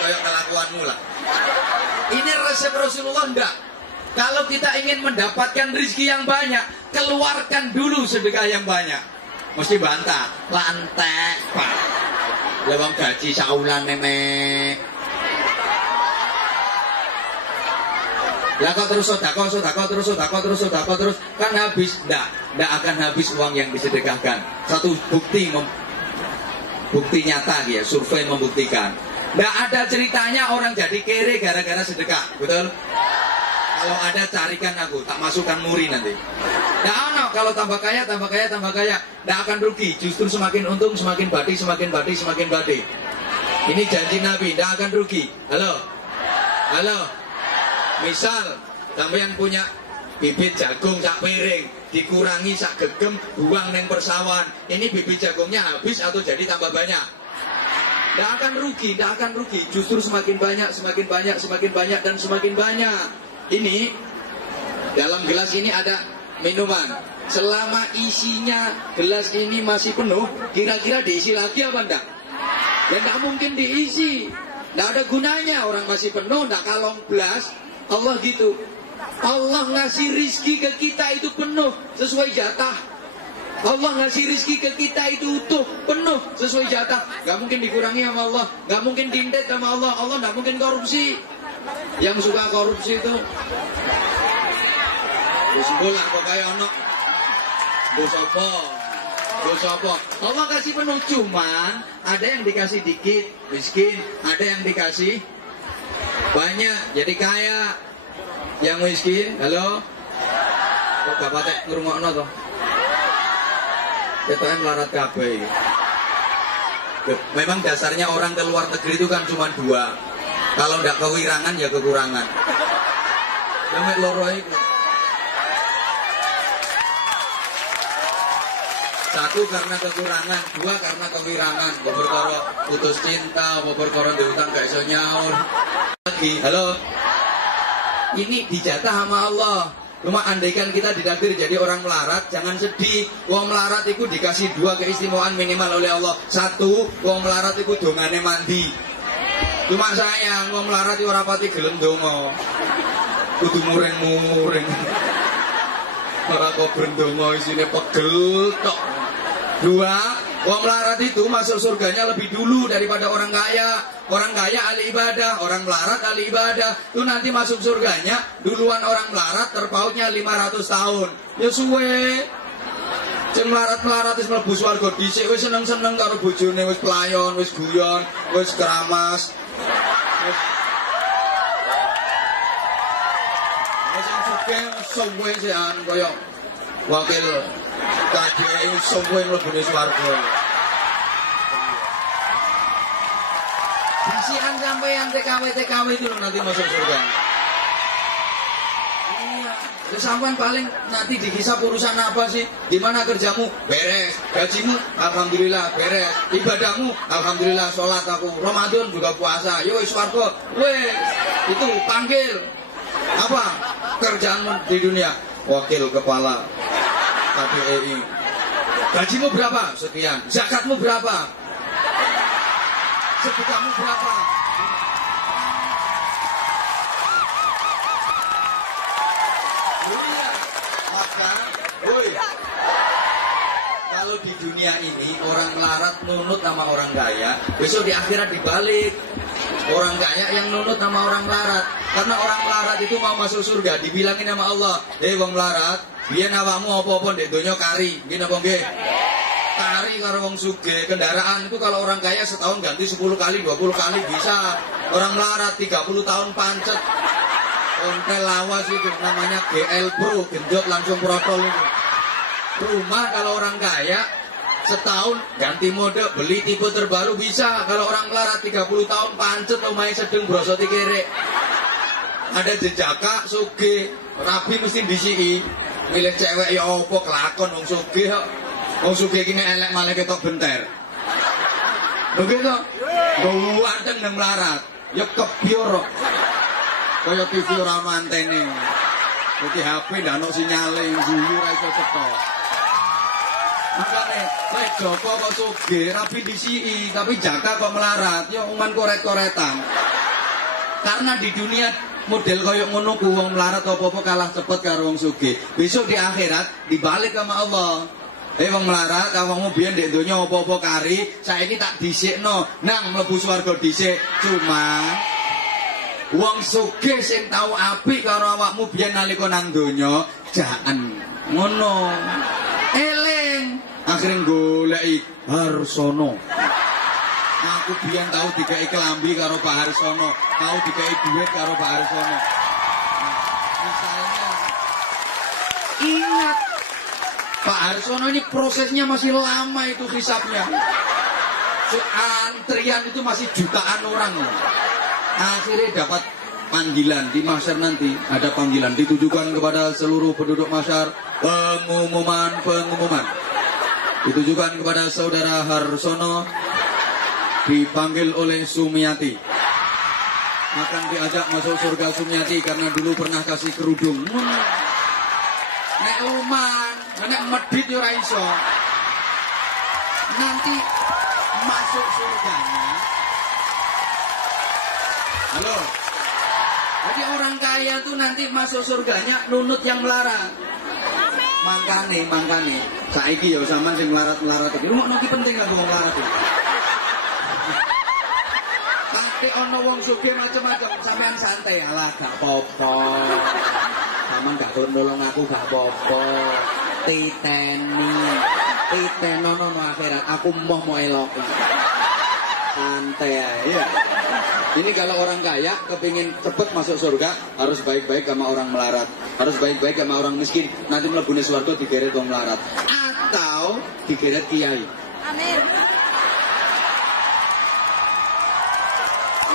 kayak kelakuanmu lah. Ini resep Rasulullah enggak. Kalau kita ingin mendapatkan rezeki yang banyak, keluarkan dulu sedekah yang banyak. Mesti bantah, lantek, Pak. Lewang gaji saulan memek. Lah kok terus sedekah terus kan habis. Enggak akan habis uang yang disedekahkan. Satu bukti nyata ya, survei membuktikan. Nggak ada ceritanya orang jadi kere gara-gara sedekah, betul? Kalau ada carikan aku, tak masukkan muri nanti. Nggak ada, kalau tambah kaya. Nggak akan rugi, justru semakin untung, semakin badi. Ini janji Nabi, nggak akan rugi. Halo? Misal, sampeyan punya bibit jagung sak piring, dikurangi sak gegem, buang neng persawan. Ini bibit jagungnya habis atau jadi tambah banyak? Tidak akan rugi. Justru semakin banyak dan semakin banyak. Ini dalam gelas ini ada minuman. Selama isinya gelas ini masih penuh, kira-kira diisi lagi apa enggak? Ya enggak mungkin diisi. Enggak ada gunanya, orang masih penuh, enggak kalong belas. Allah gitu. Allah ngasih rizki ke kita itu penuh sesuai jatah. Allah ngasih rizki ke kita itu utuh, penuh, sesuai jatah. Gak mungkin dikurangi sama Allah, gak mungkin diintet sama Allah. Allah gak mungkin korupsi. Yang suka korupsi itu bola pokoknya ono dosopo. Allah kasih penuh, cuman ada yang dikasih dikit, miskin. Ada yang dikasih banyak, jadi kaya. Yang miskin, halo? Kok gak patek ngrungokno toh? Kita melarat kabeh. Memang dasarnya orang ke luar negeri itu kan cuma dua. Kalau tidak kewirangan ya kekurangan. Sampai loro itu. Satu karena kekurangan, dua karena kewirangan. Beberkoro putus cinta, beberkoro diutang gak iso nyaur. Lagi, halo. Ini dijatah sama Allah. Cuma andaikan kita ditakdir jadi orang melarat, jangan sedih. Wong melarat itu dikasih dua keistimewaan minimal oleh Allah. Satu, wong melarat itu dongane mandi. Cuma sayang, wong melarat itu ora pati gelem donga. Kudu muring-muring. Ora kok bendonga isine pegel tok. Dua, wong melarat itu masuk surganya lebih dulu daripada orang kaya. Orang kaya ahli ibadah, orang melarat ahli ibadah. Itu nanti masuk surganya duluan orang melarat, terpautnya 500 tahun. Ya suwe. Sing melarat-melarat wis mlebu swarga dhisik, wis seneng-seneng karo bojone, wis pelayon, wis guyon, wis keramas. suge suwe sean kaya wakil KDI suwe mlebune swarga. Bisikan sampean TKW itu nanti masuk surga. Iya, sampean paling nanti dihisab urusan apa sih? Gimana kerjamu? Beres. Gajimu? Alhamdulillah beres. Ibadahmu? Alhamdulillah sholat aku. Ramadan juga puasa. Yo swarga. Weh, itu panggil. Apa kerjaanmu di dunia? Wakil kepala KDI. Gajimu berapa? Sekian. Zakatmu berapa? Sedekahmu berapa? Iya. Maka, woi. Kalau di dunia ini orang melarat nunut sama orang kaya, besok di akhirat dibalik. Orang kaya yang nunut sama orang melarat. Karena orang melarat itu mau masuk surga, dibilangin sama Allah, wong melarat, biyen awakmu apa-apa ndek donya kari. Nggih napa nggih? Kari karo wong sugih. Kendaraan itu kalau orang kaya setahun ganti 10 kali, 20 kali bisa. Orang melarat 30 tahun pancet. Ontel lawas itu namanya GL Pro, genjot langsung protol itu. Rumah kalau orang kaya setahun ganti mode, beli tipe terbaru bisa. Kalau orang melarat 30 tahun pancet, omahe sedeng brosoti kere. Ada jejaka sugih, rapi mesti disiki. Milih cewek ya apa kelakon wong sugih kok. Wong sugih iki nek elek malah ketok benter. Lho gitu. Ganteng nang melarat, ya kebior. Kaya TV ora ana antene. Dadi HP ndak ono sinyale, guyu ra iso cetok. Makane lek Joko kok sugih, rapi disiki, tapi Jaka kok melarat, ya uman koret-koretan. Karena di dunia model koyo ngono ku wong melarat apa-apa kalah cepet karo wong sugih. Besok di akhirat dibalik sama Allah. Wong melarat awakmu biyen ndek donya apa-apa kari, saiki tak dhisikno nang mlebu swarga dhisik. Cuma wong sugih sing tau apik karo awakmu biyen nalika nang donya, jaan ngono. Eling, akhire goleki Harsono. Aku biyen tahu dikai kelambi karo Pak Harsono, tahu dikai duit karo Pak Harsono. Misalnya, ingat Pak Harsono ini prosesnya masih lama itu hisapnya. Antrian itu masih jutaan orang. Akhirnya dapat panggilan di mahsyar nanti, ada panggilan ditujukan kepada seluruh penduduk mahsyar, pengumuman ditujukan kepada saudara Harsono. Dipanggil oleh Sumiati, akan diajak masuk surga Sumiati karena dulu pernah kasih kerudung. Nek luman, nek medit ora iso. Nanti masuk surganya. Halo. Jadi orang kaya tuh nanti masuk surganya nunut yang melarat. Mangkane. Saiki ya sampean sing melarat-melarat iki. Rumokno ki penting kanggo wong melarat. Tapi ono wong sugih macam-macam, sampean santai alah gak apa-apa. Sampeyan gak nolong aku gak apa-apa. Titenono no akhirat, aku mau elok. Santai aja. Ini kalau orang kaya kepingin cepet masuk surga harus baik-baik sama orang melarat, harus baik-baik sama orang miskin. Nanti mlebune swarga digeret wong melarat atau digeret kiai. Amin.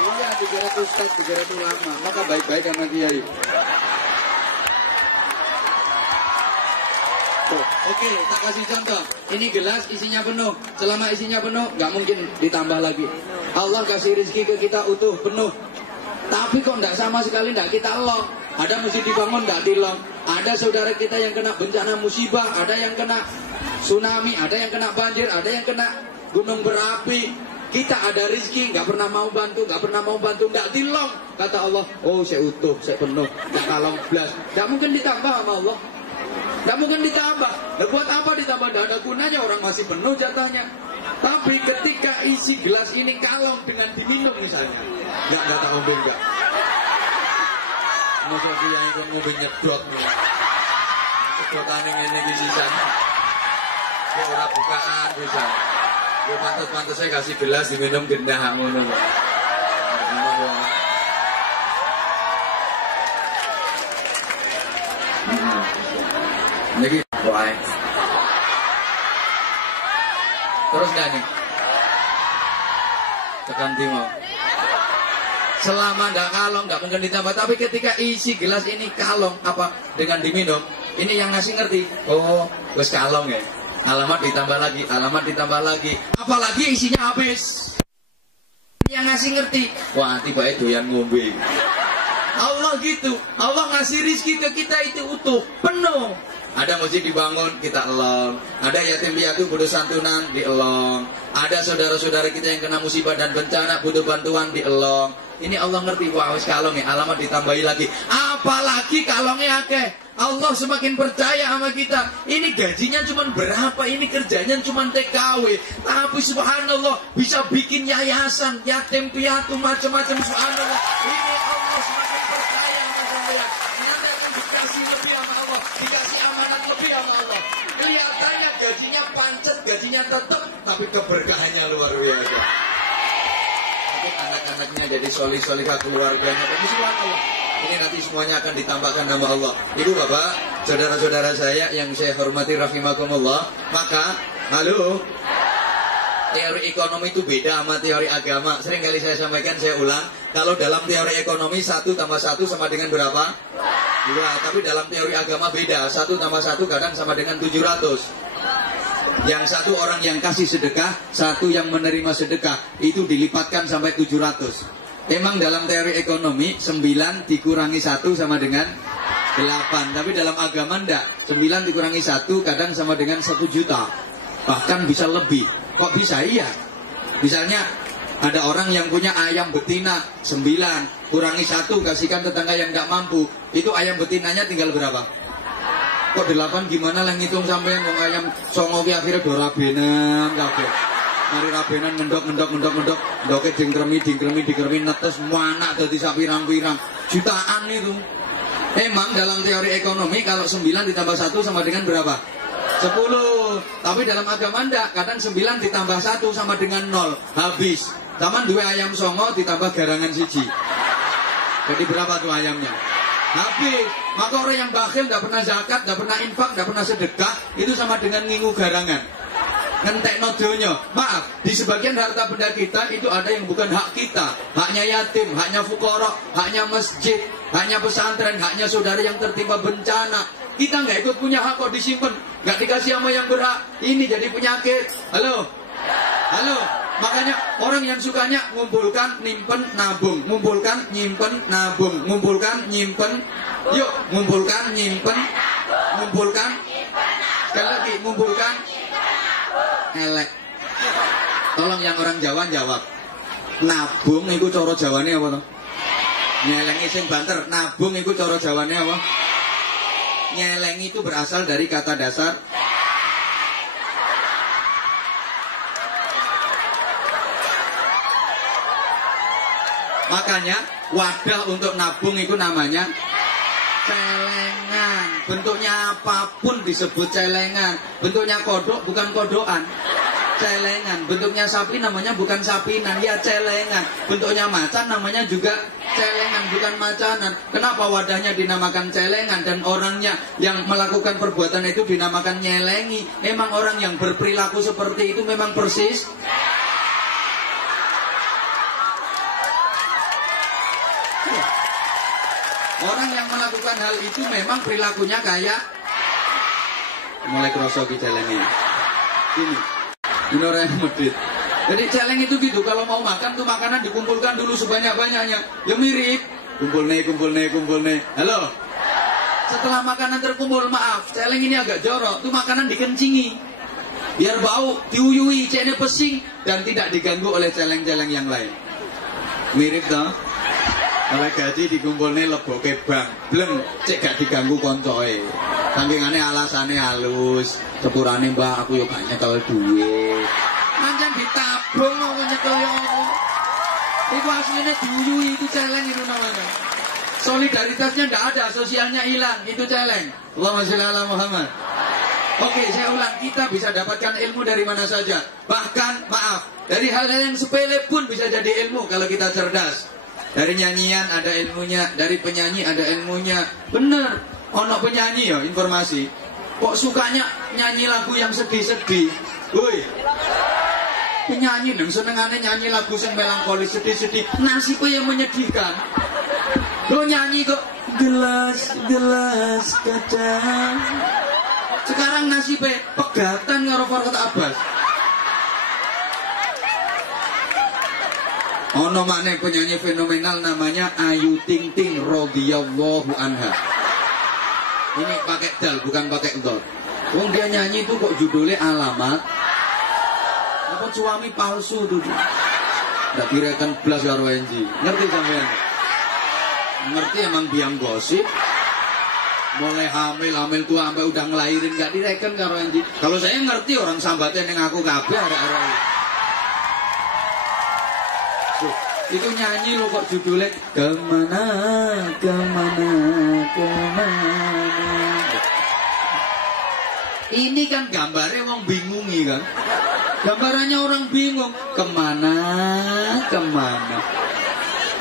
Iya, digeret ustaz, digeret ulama, maka baik-baik sama kiai. Oke, tak kasih contoh. Ini gelas isinya penuh. Selama isinya penuh, nggak mungkin ditambah lagi. Allah kasih rezeki ke kita utuh, penuh. Tapi kok nggak sama sekali nggak kita long. Ada mesti dibangun nggak dilong. Ada saudara kita yang kena bencana musibah, ada yang kena tsunami, ada yang kena banjir, ada yang kena gunung berapi. Kita ada rezeki, nggak pernah mau bantu, nggak dilong. Kata Allah, oh saya utuh, saya penuh, nggak kalong belas. Nggak mungkin ditambah sama Allah. Nggak mungkin ditambah. Nah, buat apa ditambah? Nggak ada gunanya, orang masih penuh jatahnya. Tapi ketika isi gelas ini kalong dengan diminum misalnya, nggak tak ngombe nggak. Masa yang ikut ngombe nyedot nih. Sedotan ini sisanya. Ini orang bukaan bisa. Ya pantas saya kasih gelas diminum gendah ngono. Lagi, why? Terus nyanyi. Tekan timur. Selama nggak kalong, nggak mungkin ditambah. Tapi ketika isi gelas ini kalong, apa dengan diminum, ini yang ngasih ngerti. Oh, wes kalong ya. Alamat ditambah lagi, alamat ditambah lagi. Apalagi isinya habis. Yang ngasih ngerti. Wah, tiba-tiba doyan ngombe. Allah gitu. Allah ngasih rizki ke kita itu utuh, penuh. Ada masjid dibangun, kita elong. Ada yatim piatu butuh santunan, dielong. Ada saudara-saudara kita yang kena musibah dan bencana butuh bantuan, dielong. Ini Allah ngerti, wah wis kalong ya, alamat ditambahi lagi. Apalagi kalongnya akeh. Allah semakin percaya sama kita. Ini gajinya cuma berapa, ini kerjanya cuma TKW. Tapi subhanallah bisa bikin yayasan, yatim piatu macam-macam, subhanallah. Ini Allah semakin percaya sama saya. Nanti akan dikasih lebih sama Allah, dikasih amanat lebih sama Allah. Kelihatannya gajinya pancet, gajinya tetap, tapi keberkahannya luar biasa. Anak-anaknya jadi solih-solihah, keluarganya, tapi subhanallah. Ini nanti semuanya akan ditambahkan nama Allah. Ibu bapak, saudara-saudara saya yang saya hormati rahimakumullah. Maka, halo, teori ekonomi itu beda sama teori agama. Sering kali saya sampaikan, saya ulang. Kalau dalam teori ekonomi 1 tambah 1 sama dengan berapa? 2. Tapi dalam teori agama beda. 1 tambah 1 kadang sama dengan 700. Yang satu orang yang kasih sedekah, satu yang menerima sedekah, itu dilipatkan sampai 700. Memang dalam teori ekonomi 9 dikurangi 1 sama dengan 8. Tapi dalam agama enggak. 9 dikurangi 1 kadang sama dengan 1 juta. Bahkan bisa lebih. Kok bisa? Iya. Misalnya ada orang yang punya ayam betina 9, kurangi 1 kasihkan tetangga yang enggak mampu. Itu ayam betinanya tinggal berapa? Kok 8 gimana lah ngitung sampean wong ayam songo ki akhirnya do rabenan kabeh. Mari rabenan ndoke dingkremi netes muanak dadi sak pirang-pirang. Jutaan itu. Emang dalam teori ekonomi kalau 9 ditambah 1 sama dengan berapa? 10. Tapi dalam agama ndak, kadang 9 ditambah 1 sama dengan 0. Habis. Taman 2 ayam songo ditambah garangan siji. Jadi berapa tuh ayamnya? Habis. Maka orang yang bakhil, tidak pernah zakat, tidak pernah infak, tidak pernah sedekah, itu sama dengan ngingu garangan. Ngentekno donya. Maaf, di sebagian harta benda kita itu ada yang bukan hak kita. Haknya yatim, haknya fuqara, haknya masjid, haknya pesantren, haknya saudara yang tertimpa bencana. Kita nggak ikut punya hak kok disimpan, nggak dikasih sama yang berhak. Ini jadi penyakit. Halo? Makanya orang yang sukanya ngumpulkan, nyimpen, nabung, ngumpulkan, nyimpen, nabung, ngumpulkan, nyimpen, yuk ngumpulkan, nyimpen, ngumpulkan, sekali lagi ngumpulkan, elek. Tolong yang orang Jawa jawab. Nabung itu cara Jawane apa toh? Nyelengi sing banter. Nabung itu cara Jawane apa? Nyelengi itu berasal dari kata dasar makanya wadah untuk nabung itu namanya celengan. Bentuknya apapun disebut celengan. Bentuknya kodok bukan kodokan, celengan. Bentuknya sapi namanya bukan sapinan, ya celengan. Bentuknya macan namanya juga celengan, bukan macanan. Kenapa wadahnya dinamakan celengan dan orangnya yang melakukan perbuatan itu dinamakan nyelengi? Memang orang yang berperilaku seperti itu memang persis orang yang melakukan hal itu memang perilakunya kayak mulai kerosok di celengi. Ini orang yang medit. Jadi celeng itu gitu, kalau mau makan tuh makanan dikumpulkan dulu sebanyak-banyaknya. Ya mirip, kumpul nih. Halo. Setelah makanan terkumpul, maaf, celeng ini agak jorok, tuh makanan dikencingi. Biar bau, diuyui, cene pesing dan tidak diganggu oleh celeng-celeng yang lain. Mirip toh? Oleh gaji dikumpulne leboke bang, bleng cek gak diganggu koncoe. Sampingane alasane halus, sepurane mbak aku yo gak nyekel duit. Pancen ditabung aku nyekel yo aku. Iku asline diuyui, itu celeng itu namanya. Solidaritasnya ndak ada, sosialnya hilang, itu celeng. Allahumma sholli ala Muhammad. Oke, saya ulang, kita bisa dapatkan ilmu dari mana saja. Bahkan, maaf, dari hal-hal yang sepele pun bisa jadi ilmu kalau kita cerdas. Dari nyanyian ada ilmunya, dari penyanyi ada ilmunya. Bener, ono penyanyi ya informasi. kok sukanya nyanyi lagu yang sedih-sedih. Woi, penyanyi yang senengane nyanyi lagu yang melankolis sedih-sedih, nasibnya yang menyedihkan. Lo nyanyi kok gelas kaca. Sekarang nasibnya pegatan karo Farhat Abbas. Ono maneh penyanyi fenomenal namanya Ayu Ting Ting radhiyallahu anha. Ini pakai dal bukan pakai dot. Wong dia nyanyi itu kok judulnya Alamat. Apa suami palsu tuh? Ndak kirakan blas karo Enji. Ngerti sampean? Ngerti emang biang gosip. Mulai hamil tua sampai udah ngelahirin gak direken karo Enji. Kalau saya ngerti orang sambatnya yang aku kabeh arek-arek. Itu nyanyi lo kok judulnya kemana. Ini kan gambarnya orang bingungi kan. Gambarannya orang bingung kemana.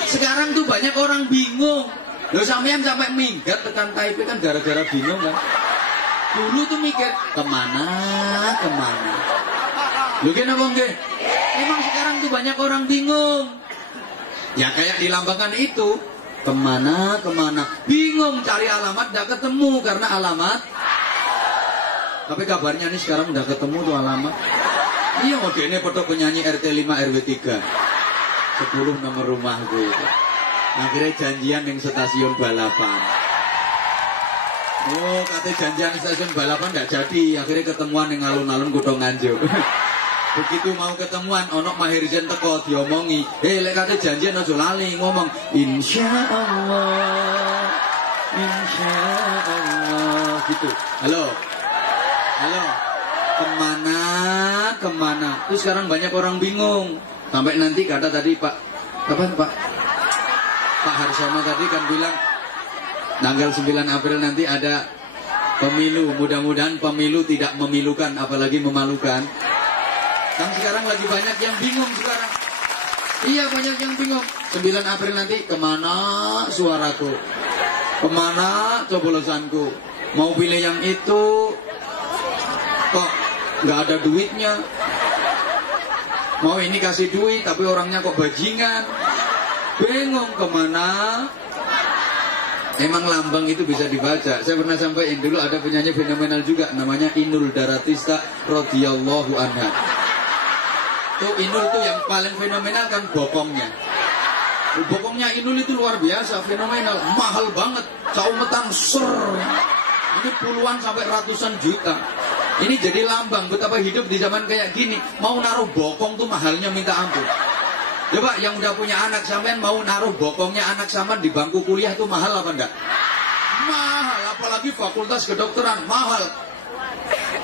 Sekarang tuh banyak orang bingung. Lo sampean sampai minggat tekan Taipei kan gara-gara bingung kan. Dulu tuh mikir kemana. Lo kena bang ke? Emang sekarang tuh banyak orang bingung. Ya kayak dilambangkan itu kemana. Bingung cari alamat gak ketemu karena alamat. Tapi kabarnya nih sekarang udah ketemu tuh alamat. Iya modelnya foto penyanyi RT 5 RW 3 10 nomor rumah gue itu. Akhirnya janjian yang stasiun balapan. Oh katanya janjian stasiun balapan gak jadi. Akhirnya ketemuan yang alun-alun Kutho Nganjuk. Begitu mau ketemuan onok Maher Zain teko diomongi, lek kate janjian aja lali ngomong insyaallah gitu. Halo kemana terus sekarang banyak orang bingung sampai nanti kata tadi Pak Harsono tadi kan bilang tanggal 9 April nanti ada pemilu, mudah-mudahan pemilu tidak memilukan apalagi memalukan. Kan sekarang lagi banyak yang bingung sekarang. Iya banyak yang bingung. 9 April nanti kemana suaraku? Kemana coblosanku? Mau pilih yang itu kok nggak ada duitnya. Mau ini kasih duit tapi orangnya kok bajingan. Bingung kemana. Emang lambang itu bisa dibaca. Saya pernah sampaikan dulu ada penyanyi fenomenal juga namanya Inul Daratista radhiyallahu anha. Tuh Inul tuh yang paling fenomenal kan bokongnya. Bokongnya Inul itu luar biasa, fenomenal, mahal banget. Saumetan ser. Ini puluhan sampai ratusan juta. Ini jadi lambang betapa hidup di zaman kayak gini. Mau naruh bokong tuh mahalnya minta ampun. Coba yang udah punya anak sampean mau naruh bokongnya anak sampean di bangku kuliah tuh mahal apa enggak? Mahal, apalagi fakultas kedokteran mahal.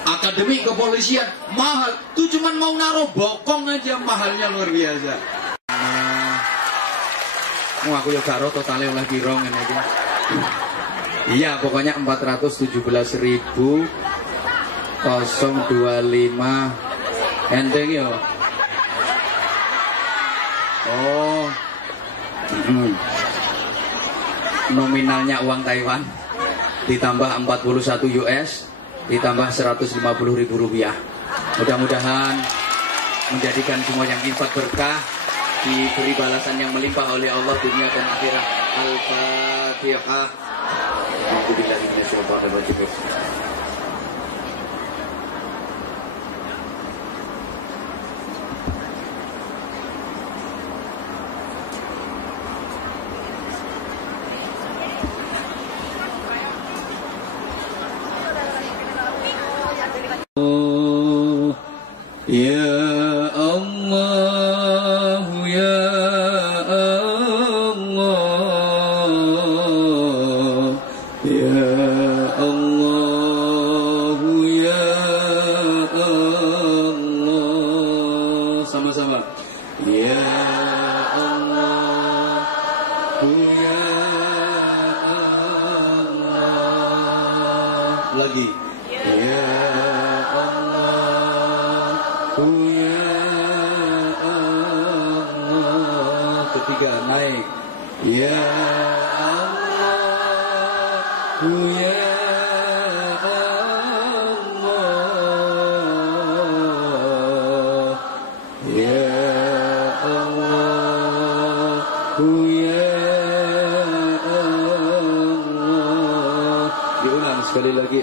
Akademi kepolisian mahal. Tuh cuman mau naruh bokong aja mahalnya luar biasa. Aku ya karo totalnya oleh birong ini aja. Iya pokoknya 417.025 enteng yo. Oh nominalnya uang Taiwan ditambah 41 US ditambah 150.000 rupiah. Mudah-mudahan menjadikan semua yang infak berkah, diberi balasan yang melimpah oleh Allah dunia dan akhirat. Al-Fatihah. Ya Allah, ya Allah, ya Allah, ya Allah. Sama-sama. Ya Allah, ya Allah. Lagi. Ya ketiga naik. Ya Allah, ya Allah. ya Allah. Diulang sekali lagi.